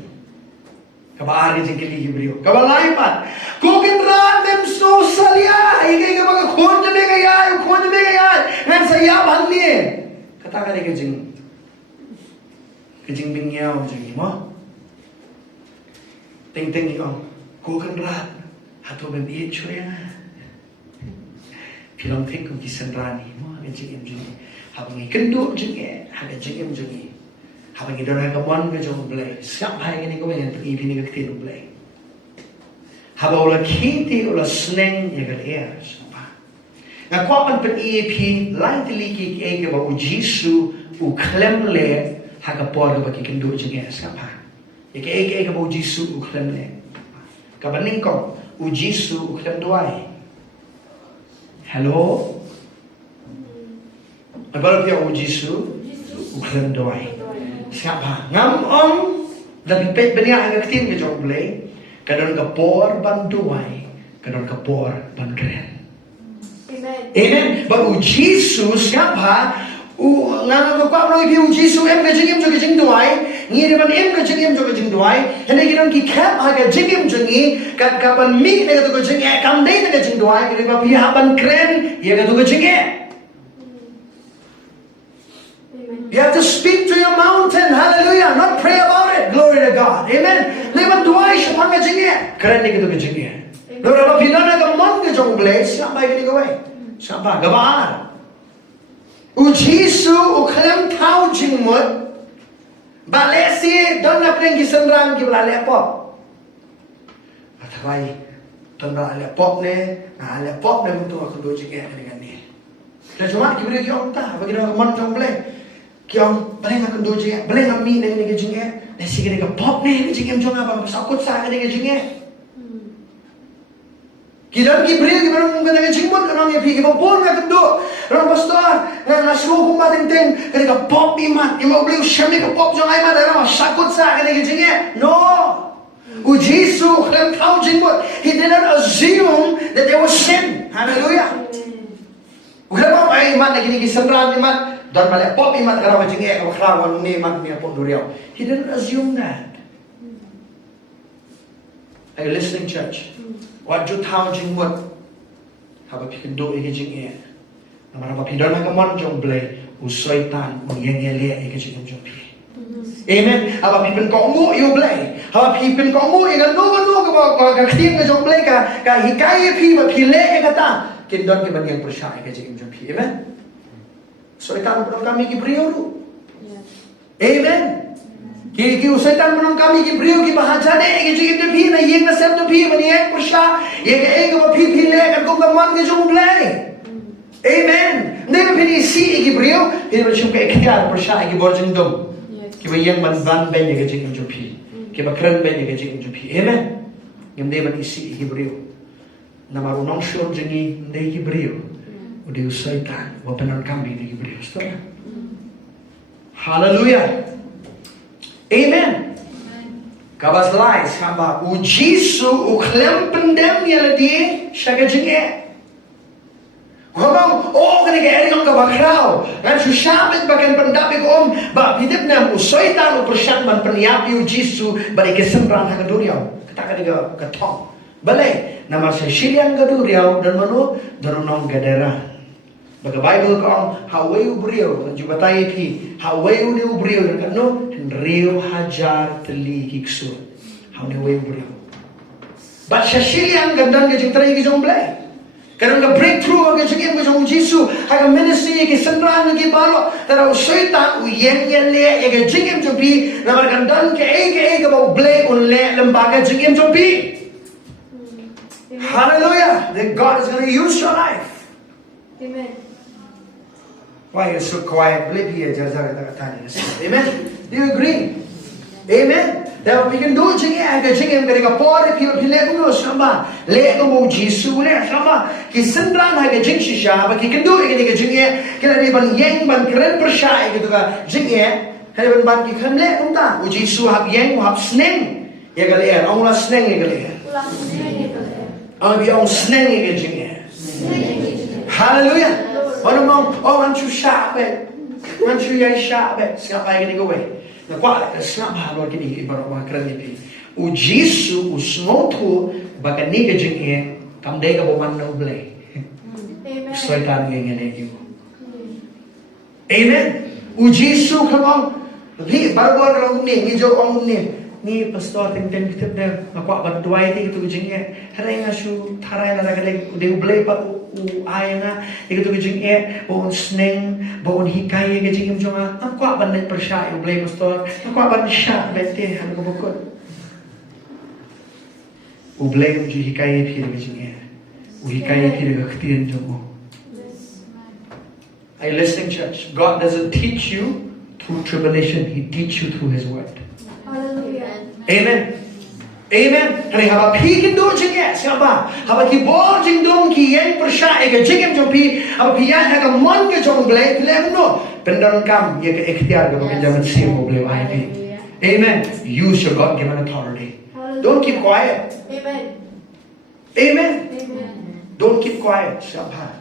Kaba ari jingli kibriu. Kaba lai pat. Kuken ra mem so salia ke ga mga khon de ga ya. Nan saya bangni. Kata kali kejing bingyao jing mo. Ting iong ku kan rat hatu ben i choya. Pilong ting ku kisenrani mo kejing jing. Habang Kynduh jing haga jing jing. Habang idora ka mon ke Jong Blei. Siap hai ni ko men i pini ke Ktien Blei. Habang ula kiti ula sneng ya gal air. Nga kwa pen EP lain tiliki ke ba u Jisu u klemle haga por ba ki Kynduh jinge Sngewbha. Ke ba u Jisu u klemle. Ka baning ko u Jisu u klemduwai. Hello? Baru dia Jisu, ukhlem doai. Sngewbha. Ngam om lebih pet benia agak Ktien ke Jong Blei. Kadon kapor ban doai, kadon kapor ban keren. Amen. Amen. Baru Jisu Sngewbha. Ngam ko kwa noi piu Jisu em ke jingim jo ke jingduwai. Ngi ban em ke jingim jo ke jingduwai. Hene giron ki kap aga jingim jo ngi kat kapan mi ne ko jing e kam dei ne ke jingduwai ke ba pi ban keren ye ke to ke jing e. You have to speak to your mountain. Hallelujah. Not pray about it. Glory to God. Amen. Lewan duai syapang ke jingye. Keren ni kita ke jingye. Lalu apa pidana ke mon ke Jong Blei. Siapa yang ini kawai? Siapa? Gabaan. Jisu ukhlem tau jingmut. Balei si don nak pergi senrang ki balai pop. Atai don balai pop ne. Balai pop ne untuk aku dua jingye dengan ni. Dah cuma kita beri kiong ta. Bagi dia mon Jong Blei. Kiong Balei nak Kynduh je, Balei nak mi dengan ni ke jingye. Nasi ke pop ni ke jingye Jong apa sakut sa ke jingye. Kita pergi beri kita orang kena jingmut orang yang pergi pun nak Kynduh. Orang pastor nak suruh kumpat teng kena pop iman. Imam beli syami ke pop Jong iman orang sakut sa ke jingye. No. Jisu kena tahu jingmut. He did not assume that there was sin. Hallelujah. Kenapa iman lagi ni senran iman? Dan balik pop iman kalau macam ni, kalau kerawan ni iman ni pun duriau. He didn't assume that. Are you listening, church? What you tahu jingmut? Haba pikir do ike jingye. Nama haba pikir nak kemana Jong Blei? Usaitan, yang lihat ike jingim Jong Blei. Amen. Haba pikir kau mu you Blei. Haba pikir kau mu ike no ke Ktien ke Jong Blei ka hikai pi ba pile ike ta. Kynduh ke bani yang percaya ike jingim Jong Blei. Amen. Syaitan menang kami ki beriau tu. Amen. Ki syaitan menang kami ki beriau ki bahaja de ki jing de pi na yeng na sem de pi mani ek persya ye ke ek ba pi pi le kan ko man ke Jong Blei. Amen. Ne pe ni si ki beriau ni ba chum ke ikhtiar persya ki borjing dum. Ki ba yeng man ban ben ye ke jing Jong pi. Ki ba kren ben ye ke jing Jong pi. Amen. Ngem de ba ni si ki beriau. Na maru nong shon jingi de ki beriau. Udah syaitan, wapenan kami di beri saudara. Hallelujah. Amen. Kaba selai sama Jisu ukhlem pendem yang di syaga jingye. Ngomong, kena ke Eriong ke bakrau. Kan susabit bagian pendapi om. Ba hidup nam syaitan upersyat man peniapi Jisu bagi kesembrang ke duriau. Kata ke tong. Balei nama saya Syirian ke duriau dan manu darunong gadera. Baga Bible kong hawayu beriau juga tayi pi hawayu ni beriau dan no rio hajar teli hiksu hawayu beriau. But Syirian gandan ke jingtrai ke Jong Blei. Karena breakthrough ke jingim ke Jong Jisu haga ministry ke senran ke balo tara syaitan uyeng le ke jingim Jong pi namar gandan ke bau Blei unle lembaga jingim Jong pi. Hallelujah. That God is going to use your life. Amen. Why are you so quiet? Blei piye jar-jar kata tanya. Amen. Do you agree? Amen. Dah bikin do jingye aga jingye mereka pore piye pile uno sama. Le mo Jisu le sama. Ki sendran aga jing shisha ba ki Kynduh ini ke jingye. Kena ni ban yeng ban keren persyai gitu ka jingye. Kena ban ki khan le umta. Jisu hab yeng hab sneng. Ya kali er ong la sneng ya kali er. Ang bi ong sneng ya jingye. Hallelujah. Orang ancu syabe, ancu yai syabe. Siapa yang ini gue? Nah, kuat. Sngewbha luar kini ibarat wakran ini. Jisu usnotu bagan ni kejengnya kamdai ka bawan na Blei. Syaitan yang ini ibu. Amen. Jisu kamang li baru orang ni ngijo orang ni pastor teng kita dah kuat berdoa itu kejengnya. Hari ngasu tarai na kadai de Blei pa ayana itu kejengnya bawa sneng bawa hikaya kejengim jonga. Ang kuat bandet persyai Blei pastor. Ang kuat bandet syak bete han ko bukot. Blei ju hikaya phi kejengnya. Hikaya phi ke Ktien jongo. Are you listening, church? God doesn't teach you through tribulation. He teaches you through His word. Hallelujah. Amen. Amen. Hari haba pi Kynduh jinge Sngewbha. Haba ki bol jingdong ki yen persya ega jingim jong pi. Haba pi yan ega mon ke jong Blei le no. Pendonkam ye ke ikhtiar ke jaman sim ko Blei ai pi. Amen. Use your God given authority. Don't keep quiet. Amen. Amen. Amen. Don't keep quiet. Sngewbha.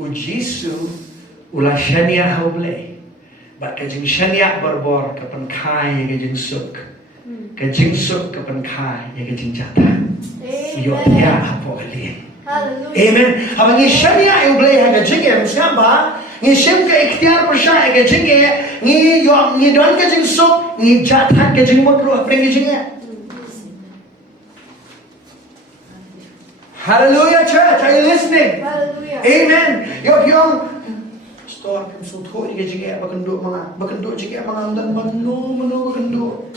Ujisu ula shania hau Blei. But ke jing shania berbor ke penkai ke jing suk. Ke jing suk ke penkai ke jing jata. Yo ya apo alien. Hallelujah. Amen. Haba ngi shania eu Blei ha ke jingim Sngewbha. Ngi sim ke ikhtiar persya ke jinge ngi yo ngi don ke jing suk ngi jata ke jing mot ru apre ke jinge. Hallelujah, church. Are you listening? Hallelujah. Amen. Yo pyong store pim su tho ke jinge bakanduk jinge mga dan manu bakanduk.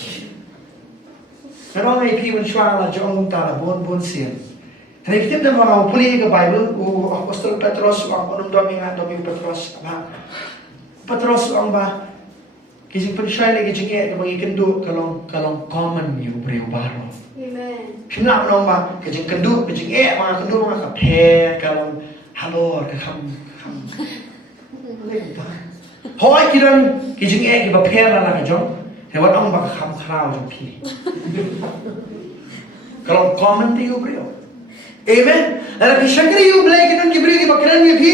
Narong ai pi wan shwa la Jong ta la bon sien. Hari kita dan orang puli ke Bible, Apostol Petrus ang anong domi Petrus ba. Petrus ang ba kising pensya lagi jinge ke bagi Kynduh kalong common yu breu baro. Amen. Sinap nong ba ke jing Kynduh ke jing mga Kynduh mga ka phe kalong halor ke kham. Hoi kiran ke jing ke ba phe la ka jong. He wat ong ba kham khrao jong pi. Kalong common ti yu breu. Amen. Lalu syakri you Blei kinan kibri ki bakran ye phi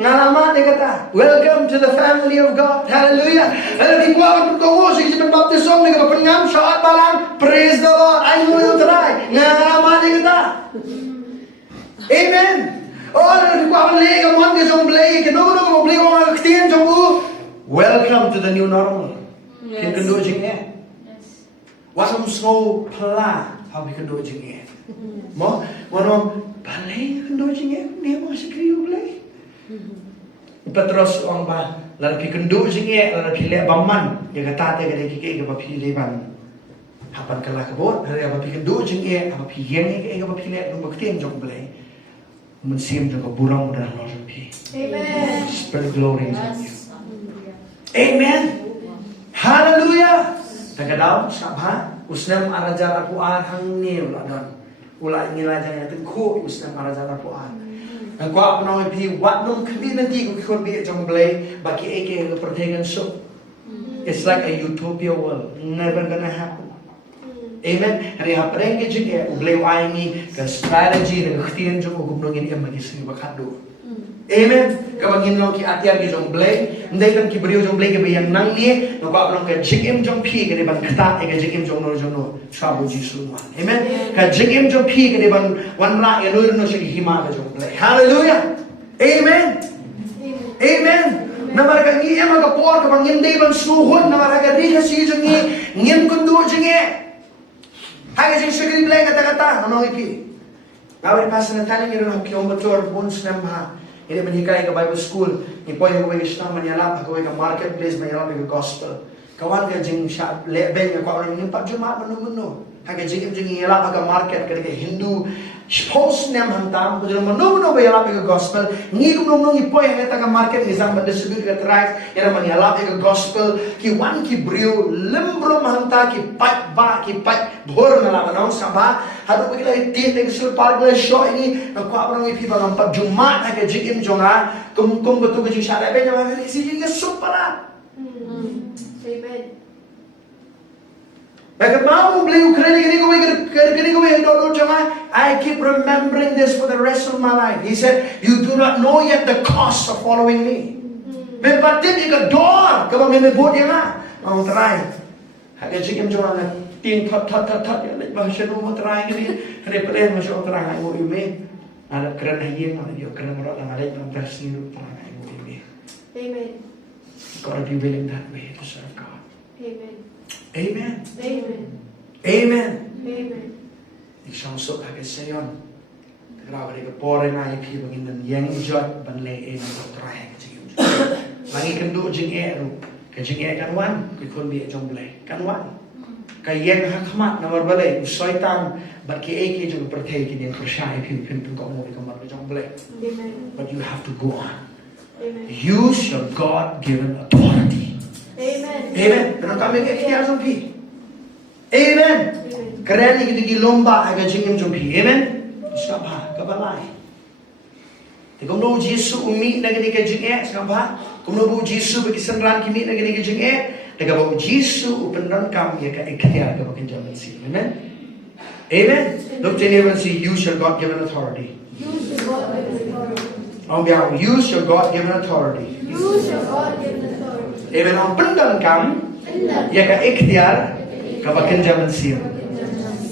ngalaman dia kata, welcome to the family of God. Hallelujah. Lalu di kuat untuk kau sih kita baptisom dengan penyam saat malam. Praise the Lord. I know you try. Ngalaman dia kata. Amen. Oh, lalu di kuat Blei ke mon ke jong Blei ke no Blei orang Ktien jong u. Welcome to the new normal. Kita Kynduh jingnya. Wasam Sngewbha how we Kynduh jingnya. Mo Balei Kynduh jingnya ni mo sikri Blei. Petrus orang ba lalu Kynduh jingnya lalu pilih baman dia kata dia ke ke pilih ban hapan kala kebot hari apa Kynduh jingnya apa pilih ke pilih lu Ktien jong Blei mensim jong burang mudah lo jong pi. Amen. Spirit glory is on you. Amen. Hallelujah. Tagadau Sngewbha usnam arajar aku hang ni uladon. Ula ingin aja yang tengku usnam arajar aku Aku apa nama pi wat nom kami nanti ku kikon bi jong Blei bagi eke ke pertengan so. It's like a utopia world. Never gonna happen. Amen. Hari apa rengge juga Blei wangi ke strategy dan Ktien jong ku nongin yang bagi Sngewbha kado. Amen. Kabangin lo ki atiar ki jong Blei, ndai kan ki brio jong Blei ke bayang nang ni, no ka nong ka Jingim jong pi ke ban kata ke Jingim jong no sabu Jisu man. Amen. Ka Jingim jong pi ke ban wan la ya no shi hima ke jong Blei. Hallelujah. Amen. Amen. Namar ka ni ema ka por ka bangin dai ban suhon namar ka ri ka si jong ni ngim Kynduh jinge. Hai jing shigri Blei kata ano ipi. Gawin pasal na taling iron ki motor bon Sngewbha. Ini menyikai ke Bible School. Ni poy ko ke Islam menyalap ko ke marketplace menyalap ke gospel. Kawan ke jing shat lebeng ko orang ni pak Jumat menu. Hage jing yalap ke market ke Hindu post nem hantam ko jeng menu yalap ke gospel. Ni ko ni poy ngata ke market nizam distribute ke tracts yana menyalap ke gospel ki wan ki brio lembro hanta ki pat bhor nala banong Sngewbha. Hadu ko kila ti tek sul park le show ini ko orang ipi banong pak Jumat hage jing jonga kum betul ke jing shat lebeng ma si jing supara. Amen. I keep remembering this for the rest of my life. He said, you do not know yet the cost of following me. Mempatin ika door. Kaba memebut yang mau try. Hanya jika jangan tin tat ya lek bahasa mau try ni. Hari pelih masuk try mau ime. Ada keren hayeng ada dia keren orang yang ada yang versi try mau ime. Amen. Gotta be willing that way to serve God. Amen. Amen. Amen. Amen. Amen. Isang sok agak sayon. Kalau ada keporen IP begini yang jod Balei ini terang jing. Lagi Kynduh jing eru, jing kan wan, kikon bi jong Blei kan wan. Kayeng hakmat nomor Balei usaitan bagi eke jong pertei kini yang percaya IP pun kau mau ikamar jong Blei. But you have to go on. Amen. Use your God-given authority. Amen. Amen. Pero kami kaya jong pi. Amen. Keren ni kita lomba agak jingim jumpi. Amen. Sngewbha kabalai. Kung no Jesu umi na gani ka jingim Sngewbha. Kung no bu Jesu bagi senran kimi na gani ka jingim. Daga bu Jesu upendan kam ya ka ikhtiar ka makin jalan si. Amen. Amen. Look to anyone and say, use your God-given authority. Use your God-given authority. Oh, yeah. Use your God-given authority. Use your God-given authority. Amen. Ang pendan kam ya ka ikhtiar ka makin jalan si.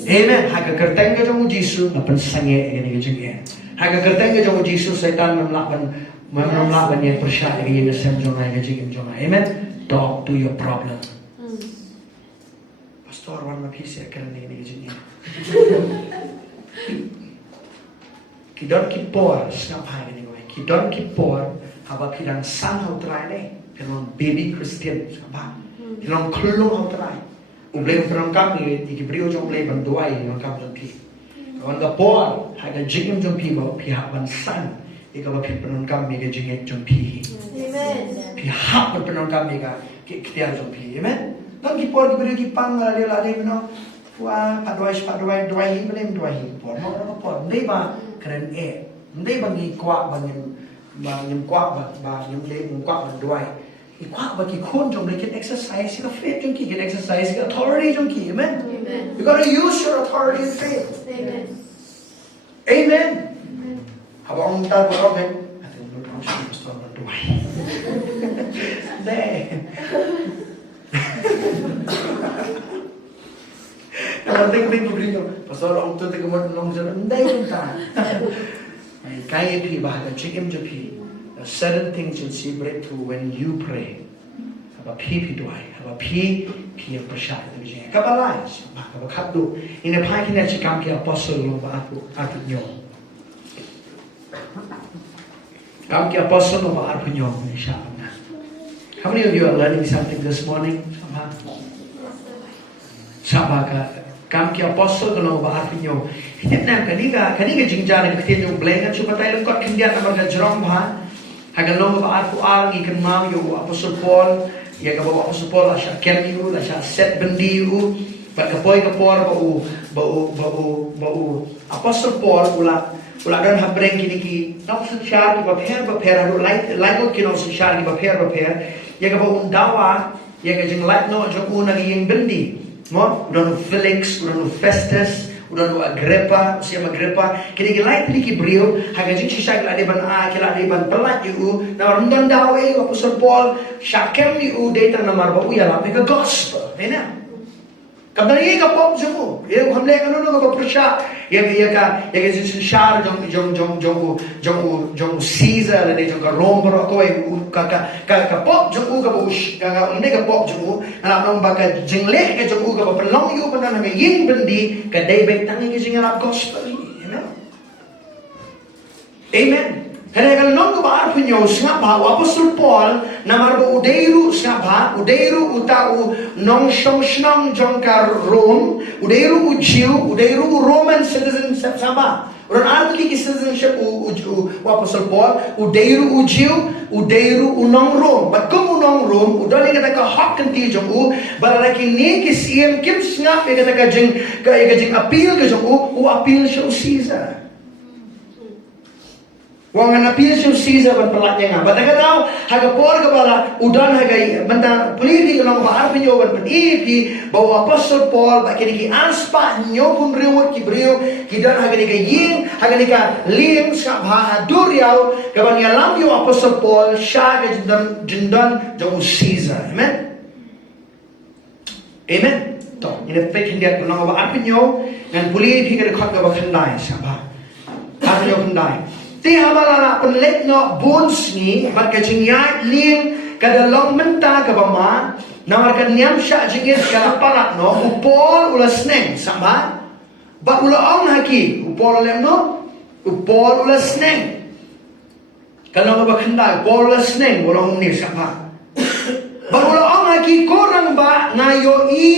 Amen. Haga kerteng ka jong Jesu na pensange gani ka jingim. Haga kerteng ka jong Jesu setan memlaban yang persyaratan yang sem jong ka jingim jong. Amen. Talk to your problem. Pastor wan mapisi akan ni jingim. Kidon kipor Sngewbha ni ko. Kidon kipor haba pidang sang hau trai ni. Pinong baby Christian Sngewbha. Pinong klung hau trai. Blei pinong kami ikibrio jong Blei banduai jong kam jong pi. Kawan ka por haga jingim jong pi ba pihak ban san. Ika ba pinong kami ga jingim jong pi. Amen. Pihak ba pinong kami ga ikhtiar jong pi. Amen. Don kipor kibrio kipang la dia no. Wah, paduai hi belum paduai hi. Por mau. Ndai ba keren ndai ba ngi kwa ba ngim kwa ba ngim le ngim kwa ba duai. I kwa ba ki khon jong le can exercise your faith jong ki can exercise your authority jong ki. Amen. Amen. You got to use your authority and faith. Amen. Amen. Habang ta ko okay. Atin lo tong shi pastor ba duai. Deh. Kalau ting beriyo, pasal orang tu tengok orang jalan, ndai pun tak. Kaya pi bahagia jingim jepi. Certain things you'll see breakthrough when you pray. Haba pi doai, haba pi yang persyaratan tu jingim. Kabalai, haba kapdu. Ini pai kena cikam ke apostle lo ba aku nyo. Kam ke apostle lo ba aku nyo insyaallah. How many of you are learning something this morning? Sabaka kam ki apostle kono bahar pinyo hidip na kaniga Jingjynjar ka Ktien yung Blei nga chupa tayo kot kindian na marga Jong ba hagan lo bahar ku al ngi kan mau yo apostle Paul ya ka bawa apostle Paul asya kem yu la sya set bendi yu ba ka por ba apostle Paul ula dan habreng kini ki nok syar ki ba pher ru light ki no syar ki ba pher ya ka ba dawa ya ka jing light no jo una yang bendi Mo, udah Felix, udah Festus, udah Agrippa, siapa Agrippa. Kini lain pilih beliau, haga jing sisa kila deban kila deban pelat yu. Na orang dawe apostle Paul, syakem yu data namar bau ya lah, mereka gospel, enak. Kamdan ye ka pop jumu, ye hamle ka no ka persya, ye ka jing syar jong Caesar le jong ka Rome ro ko ka pop jumu ka bush ka ne ka pop jumu, na nong baka jingle ka jumu ka pelong yu pa na yin bendi ka David tangi ka jing arab gospel ni, amen. Amen. Kaya kalau nong kebar punya Sngewbha apostle Paul namar bo udeiru Sngewbha udeiru utau nong shong jongkar Rome udeiru ujiu udeiru Roman citizenship sama orang arti ki citizenship apostle Paul udeiru ujiu udeiru unong Rome but kum unong Rome udah ni kata ka hak kanti jongu baraki ni ki siem kim Sngewbha kata ka jing appeal ke jongu appeal show Caesar. Wang anak pilih Caesar berpelatnya ngah. Bagaimana tahu? Haga por kepala udan haga bentang peliti kalau bahar penyoban penipi bahwa apostle Paul bagi ki aspa nyopun rewot ki brio kidan haga ni yin haga ni ling Sngewbha duriau kaban ya lam yo apostle Paul syaga jendan jauh Caesar. Amen. Amen. Toh ini fake hendak kalau bahar penyo dan peliti kada khot ka bakhandai Sngewbha. Har yo khandai. Ti hamalana penlet no bones ni marka jingyat ling kada long menta ka bama namar ka niam sha jingit ka parat no upol ula sneng sama ba ula ong haki upol lem no upol ula sneng kalau ba khanda upol ula sneng ula ni sama ba ula ong haki korang ba ngayo i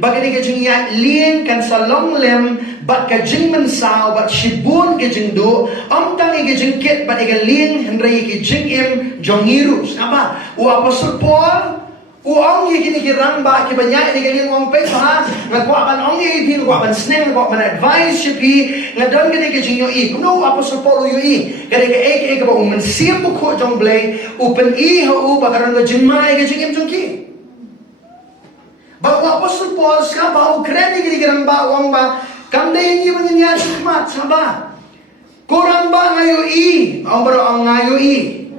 bagani ka jingyat ling kan salong lem bat ka Jingmane sao bat shibun ke jingduh tang ke jingkit bat ke ling hendrai ke Jingim jongiru apa apostle Paul Uang ye kini kirang ba ki banyak ni kini uang pe ha ngakwa ban ong ye pi ngakwa ban sneng ngakwa ban advice pi ngadon kini ke jingyo I no apostle Paul yo I kare ke ek ba men siam ko jong Blei open I ho ba karon ga Jingmane ke jingim jong ki ba apostle Paul ska ba u kreni kini kirang ba uang ba kam dai ni ban nya chmat saba korang ba ngayo I ang baro ang ngayo I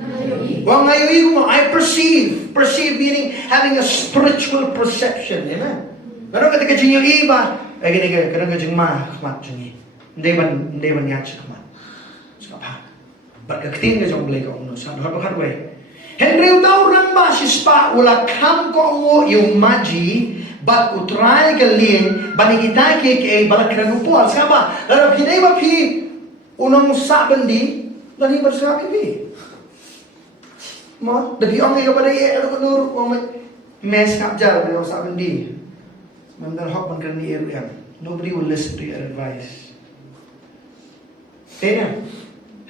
uang ngayo I perceive meaning having a spiritual perception, amen. Kalau ketika jingyo iba, gini ke, kadang ke jingma khmat jingi, hindi ban yat khmat. Sngewbha, berkat Ktien ke Jong Blei ko no, sa dohat way. Henry utaw rang ba si spa ula kam ko ngo yung maji, bat utray ke lin, banigita ke balakran upo, Sngewbha. Lalu hinay ba pi unang sabandi, lani bersabi pi. Mo, tapi orang yang kepada ia ada nur orang mes kapjar pada orang sahabat di. Memang hak man di Eriong. Nobody will listen to your advice. Tena,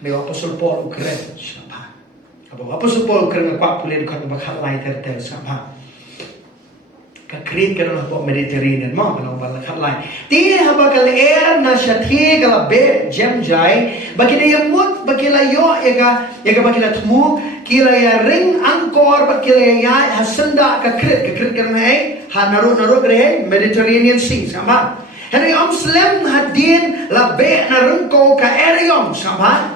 ni apostle Paul ukren Sngewbha. Apa apostle Paul ukren ngakwa pulih dekat bakal lain tertel Sngewbha. Kakrit kerana po Mediterranean mo kalau balak lain. Ti habakal na syati kala be Jingjynjar bakila yamut bakila yo ega bakila tmu kila ya ring angkor bakila ya hasenda kakrit kerana ha naru gre Mediterranean Sea sama. Henry Amslem hadin la be na rungko ka Eriong sama.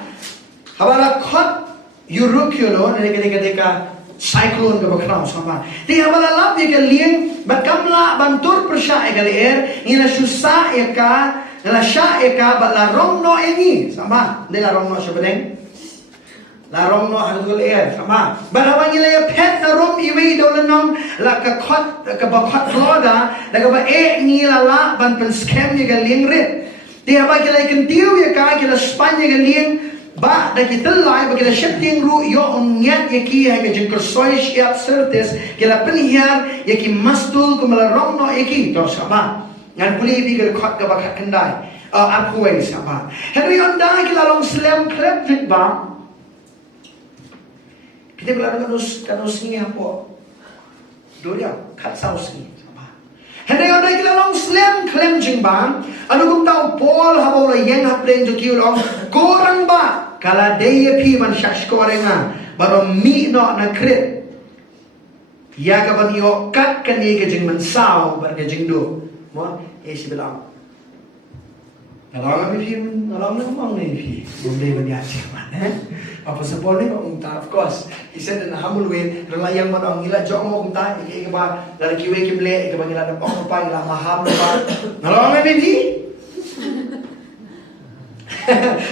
Habala khot Eurocule ni ketika cyclone ke bakram sama. Dia malalap dia liang bakamla bantur persya egaler ina susah eka la sya eka balarong no ini sama. Dia larong no sebeleng. Larong no halul air sama. Balawan ila ya pet na rom iwi dolanong la ka khot ka bakhat lada la ka ba ni la ban pen scam ye galing rit. Dia ba kila kentiu ya ka kila Spanya galing ba da kita lai ba kila shifting ru yo onyat yaki ha ke jengker soish ya certes kila penhiar yaki mastul kumala rong no yaki to sama ngan puli bi ke khot ka ba khat kendai akuai sama Henry onda kila long slam klep jik ba kita kala kanus ni apa doria khat saus ni sama Henry onda kila long slam klem jing ba anu kum tau Paul ha bola yang ha plen jo ki long korang ba kala daya pi man syak skorenga baro mi no na krit ya ka ban yo kat kan ye ke jing man sao bar ke jingduh mo si bilang nalang mi pi nalang na mang ni pi Blei ban ya man apa sebab ni kong ta of course he said in a humble way relayang man ang ila Jong mo ta ke ba dari kiwe ki Blei ke bang ila da ong pa ila maham ba nalang mi pi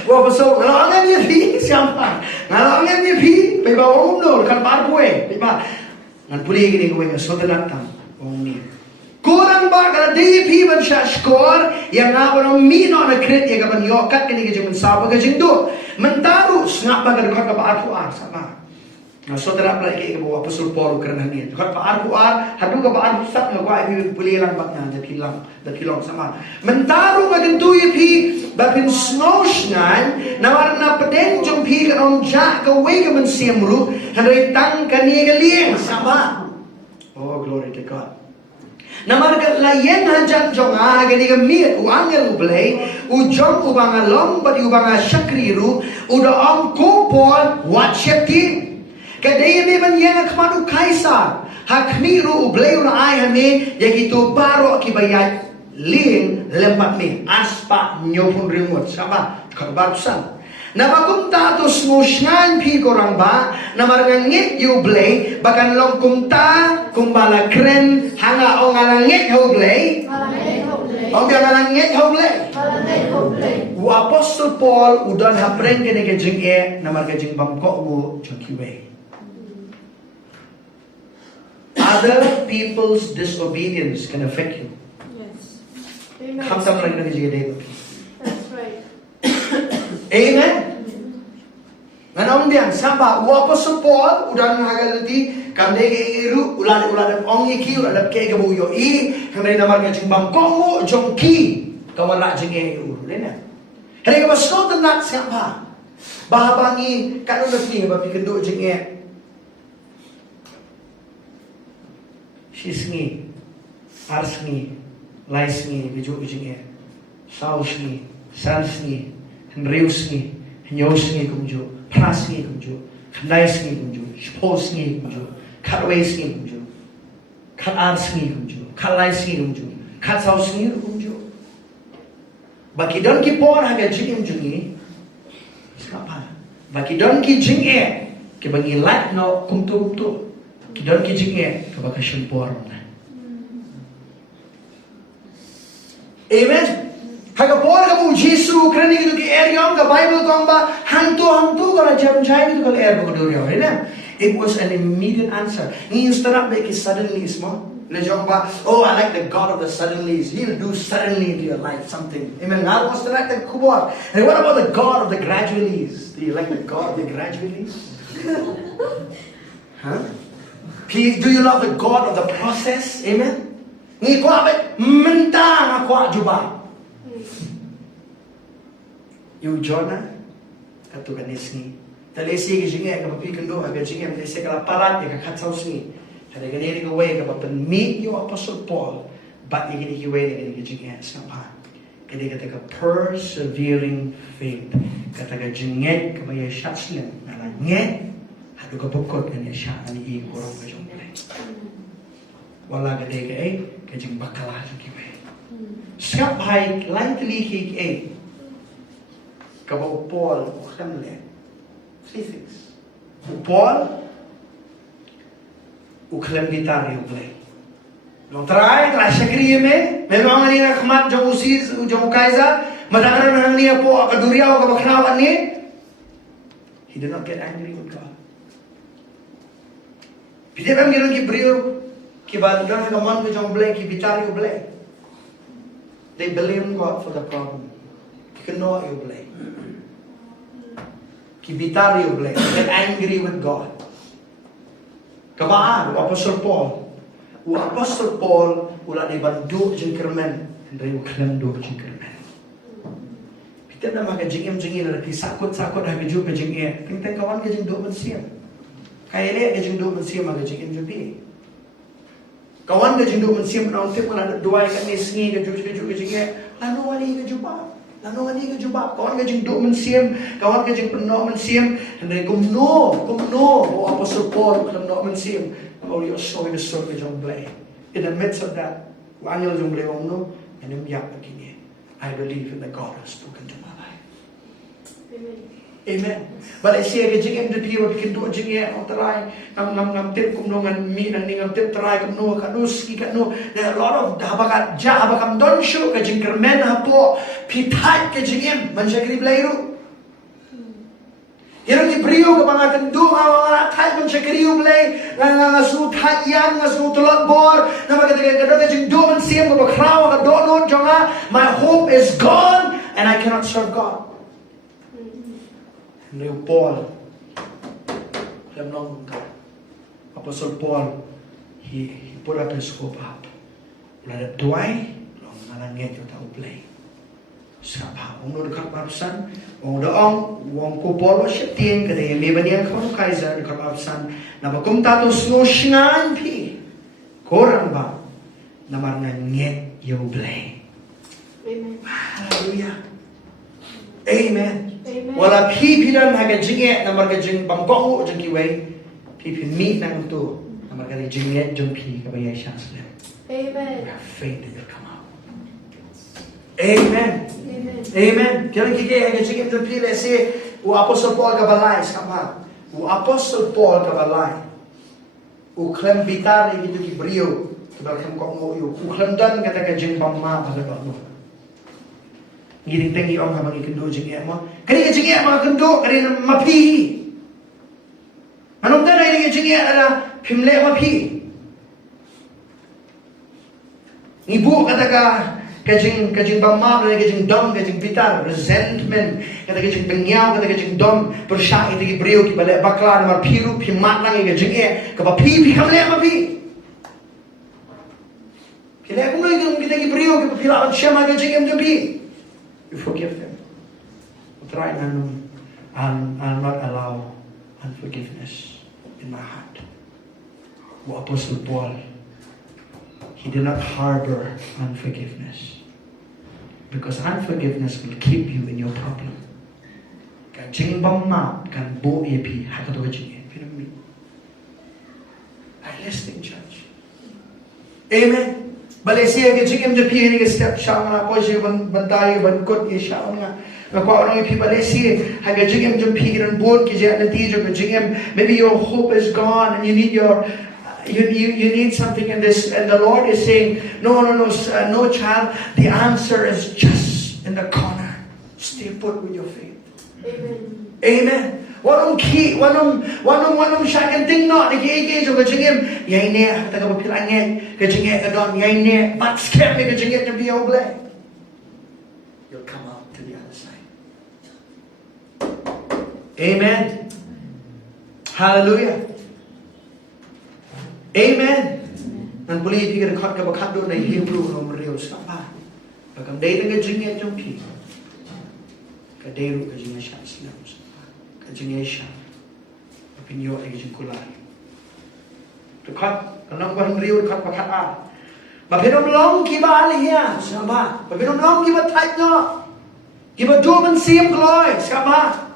Wah pasal kalau angin dia pi siapa? Kalau angin dia pi, pergi bawa umur kan bar kue, pergi ba. Ngan pulih gini kue saudara tam, orang ni. Korang ba kalau dia pi ban skor yang ngapa mino na kret yang kapan yokat kini ke jaman sabo ke jingduh. Mentaru Sngewbha ke dekat ke ar sama. Nah saudara Blei ke bawa apostle Paul kerana ni. Dekat ar hadu ke ar sat ngakwa ibi pulih lang baknya dah kilong sama. Mentaru magentu pi bapin snowsnan na warna peden jong pi kan om ja ka wege men siamru henry tang kani lieng sama. Oh glory to God. Na marga layen hajan jong gani ka miet u angel Blei u jong u banga long but u banga shakriru u da om ko Paul watch ti kadai me ban yang khmadu kaisar hakmiru u Blei u ai hame yagitu baro ki bayat ling lempat ni aspa nyopun remote sama kerbarusan nama kum ta to smoshan pi korang ba nama ngit you Blei bahkan long kum ta kumbala kren hanga ong ngit ho Blei ong dia ngit ho Blei wa apostle Paul udan hapreng kene ke jing nama ke jing bangkok wo jokiwe other people's disobedience can affect you. Hamsa lagi nak jadi. That's right. Amen. Nanong dian samba wapa Paul udah ngagal nanti kami ke iru ulad ong iki ulad ke bu yo I kami namar ke jimbang kongo jongki kawala jing iru lena. Hari ka basko tenat samba. Bahabangi kanu nanti ba Kynduh jing Shisngi, Arsngi, Laisngi, Vijinge, Sausngi, Salsngi, Henriusngi, Nyosngi kumju, Prasngi kumju, Kanaisngi kumju, Sposngi kumju, Katwaisngi kumju, Katarsngi kumju, Kalaisngi kumju, Katsausngi kumju. Bagi don ki por haga jingim jungi, Skapa. Bagi don ki jinge, ki bangi lat no kumtu. Ki don ki jinge, ka baka shumpor na. Amen. Haga por ka bu Jesu krani ki ki Eriong ka Bible kong ba hantu ka jam jai ki ka erbo ko duriyo, right? It was an immediate answer. Ni instant be ki suddenly ismo. Le Jong ba, oh, I like the God of the suddenlies. He'll do suddenly into your life something. Amen. God wants to like the kubor. And what about the God of the gradualies? Do you like the God of the gradualies? Huh? Do you love the God of the process? Amen. Ni kwa bet mentang kwa juba. Yung Jonah katu kanisni. Talesi ki jinge ka papi Kynduh aga jinge talesi kala palat ka katsausni. Had I getting away about the meet your apostle Paul, but you get away and getting at Sngewbha. Kaya ka persevering faith. Kataga jinget kabaya shatslim na nget hadu ka bukod kanya siya ani ikorong ka jong Blei. Wala ka day ka kajing bakala sa kiway. Sngewbha lightly hig kabaw Paul ukhamle. 3 things. Paul ukhlem gitar yung Blei. Long try siya kriye memang niya khmat jong usis jong kaiza madakaran nang niya po akaduriyaw ka bakrawan ni. He did not get angry with God. Pide bang giron ki brio ki bandon ka man ko jong Blei ki bitar yung Blei. They blame God for the problem. Ki kano yung Blei. Ki bitar yung Blei. Get angry with God. Kabaan, Apostle Paul. Apostle Paul, wala ni bandu jingkermen, hindi ukhlem jingkermen. Kita na mga jingim na sakot haga ju ka jingim. Tingtang kawan ka jingdo man siya. Kaya le ka jingdo man siya mga jingim jubi. Kawan ka jingdo man siya na untip mo na duwai ka nisngi ka ju ka jingim. Lano wali ka juba. Kawan ka jingdo man siya, kawan ka jing penuh man siya. Hindi kumno. O Apostle Paul penuh man siya. Oh, you're showing the story of Blei. In the midst of that, Wangil Jong Blei Omno, and him yak begini. I believe in the God who has spoken to my life. Amen. But I say, jingim the people can do jingim on the right. Ngam tip kumno ngan mi nang ngam tip try kumno kanuski kanu. There are a lot of habakam don show ka jingkermen hapo pitat ka jingim manjagri Bleiru. Hirang ibriyo ka mga Kynduh mga kahit man siya kariyo Blei nga sutat yan, nga sutulot bor na magkatagal ka jing duman siyam mabakraw ka doon jonga. My hope is gone and I cannot serve God. And yung Paul, alam nung Apostle Paul, he put up his hope up. Wala na duway, long nalangit yung tao Blei. Sngewbha, ong dekat babsan, ong daong, wong kupolo siya Ktien, kada may baniya ka ng kaiser, dekat babsan, na bakum tato snow shingan pi, korang ba, na marangan nget yung Blei. Amen. Hallelujah. Amen. Wala pipiran haga jinget, na marga jing bangkongo, jing kiway, pipi meet na ito, na marga jinget, jing pi, kabaya siya sila. Amen. We have faith that will come out. Amen. Amen. Kaya kikaya ang jingim ng pili si Apostle Paul ka Balei Sngewbha. Apostle Paul ka Balei. Ukhlem bitari gitu ki brio. Kibal kong mo yu. Ukhlem dan kata ka Jingmane pa sa mo. Ngiring tengi ong ka mga Kynduh jingim mo. Kani ka jingim mga Kynduh kani na mapihi. Anong dan ay jingim ala pimle mapihi. Ngibu kata ka kajing bamab, kajing dom, kajing bitar, resentment, kajing bengyaw, kajing dom, persya iti brio ki balai bakla na marpiru pimat lang kajing kapapi kamle mapi. Kila kung ngayon kita ki brio ki pilawan siya kajing mjabi. You forgive them. Try I'll not allow unforgiveness in my heart. Apostle Paul he did not harbor unforgiveness. Because unforgiveness will keep you in your problem. Kan jingbam ma kan bo epi hakato jing. I listening, church. Amen. Balei siya ke jingim je pi ni ke step shang na ko je bandai ban kot ye shang na. Ko orang pi balei siya ha ke jingim je pi ran bon ki je natija ke jingim. Maybe your hope is gone and you need your you need something in this, and the Lord is saying, no child, the answer is just in the corner. Stay put with your faith. Amen. Amen. Wanong shakan ting no, niki jo kajingim, yay ne, taga mapilanget, kajinget kadon, yay ne, but scare me kajinget na biyo Blei. You'll come out to the other side. Amen. Hallelujah. Amen. Nan boleh pikir kat ke bakat do na Hebrew nomor real sapa. Bakam dai dengan jingnya jompi. Ka dairu ka jingnya shan silam sapa. Ka jingnya shan. Opinio ai jingkulai. Tu kat anong ban real kat bakat a. Ba penom long ki ba ali ya sapa. Ba penom long ki ba type no. Ki ba do man sim gloi sapa.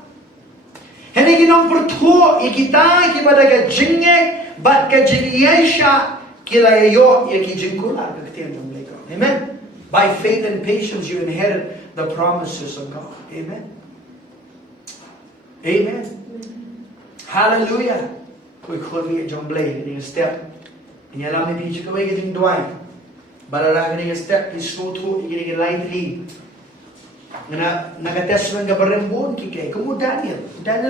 Hene ki nong pertu ikita ki ba daga jingnya but ke Jingjynjar kila yo ye ki jingkula ke Ktien Jong Blei. Amen. By faith and patience you inherit the promises of God. Amen. Amen. Hallelujah. Koi khoi Jong Blei ni step. Ni alam ni pi chikawai ke jingduwai. Balala ni step is so to ni lightly. Ngana nagates man ga barembon ki ke kamu Daniel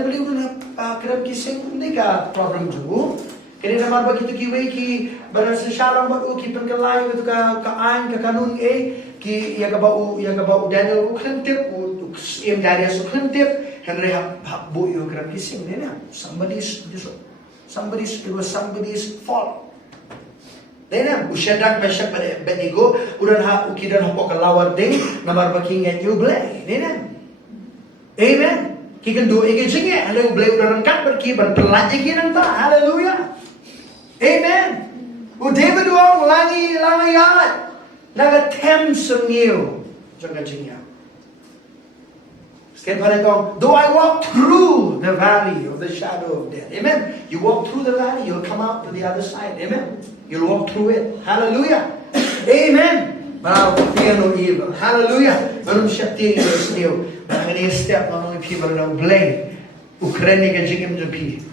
beli na kerap kising ni ka problem ju. Kini naman begitu kiwei ki barang sesyarang baru ki pengkelai gitu ka an ka kanun ki ya ka bau Daniel ku klentip ku im dari asu klentip Henry hak bu yo kerap kising ni na somebody's fault. Then Shadrach, Meshach, Abednego udan ha ukidan hapok lawar ding namar baking at you Blei. Then amen. Ki Kynduh ike jinge ale Blei udan kat berki ban pelaj ki nanta. Hallelujah. Amen. David wong langi yat nagatem sengeu jangan jingyar. Sekali pada kong, though I walk through the valley of the shadow of death. Amen. You walk through the valley, you'll come out to the other side. Amen. You'll walk through it. Hallelujah. Amen. But fear no evil. Hallelujah. Belum syakti yang seniu. Bahkan ini setiap orang people yang Blei, Ukraina ke Jingim jepi.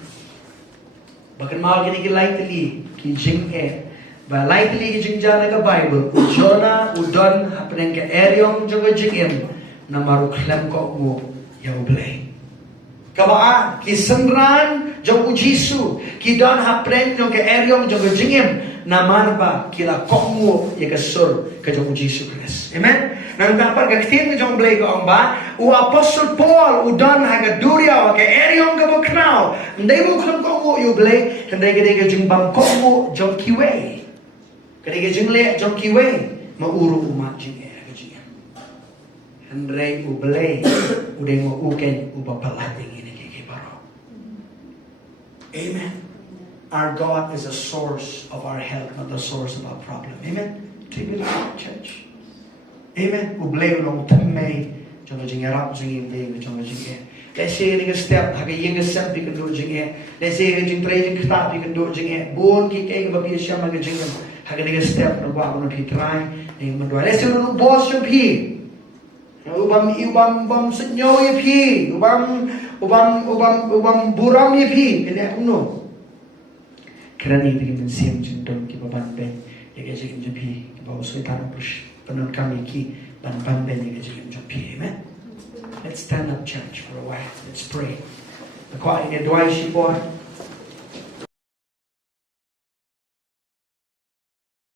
Bahkan mal kini ki lightly ki Jingim. Ba lightly ki Jingjynjar ke Bible. Jonah udon happening ke Eriong juga Jingim. Namaru klem ko mo ya Blei. Kaba ki senran jong ujisu ki don happening jong ke Eriong juga Jingim. Namarba kila kokmu ya kesur ke jong ujisu Christ. Amen. Nang dapat ke Ktien jong Blei ko ba u apostle Paul udon haga duria ke Eriong ke boknau. Ndai mo klem kokmu you Blei, ndai ke jingbam kokmu jong kiwei. Ke jingle jong kiwei mauru umat jing ke jing. Ndai u Blei udah mo uken u bapalating ini ke baro. Amen. Our God is a source of our help, not the source of our problem. Amen. Take it out, church. Amen. U Blei long temmei jong jing rap jing Blei jong jing. Let's say ni step ha ke yeng sem pi Kynduh jing. Let's say jing trei jing kta pi Kynduh jing. Bon ki ke ba pi syam ga jing. Ha ke ni step no ba no pi try ni mendua. Let's say no boss syam pi. Ubam senyo ye pi. Ubam buram ye pi. Kena uno. Kerana itu kita siam jendong kita banben, kita jadi jepi, kita bawa sekitar push penon kami ki banben kita jadi jepi, amen. Let's stand up, church, for a while. Let's pray. The quiet doa si boy.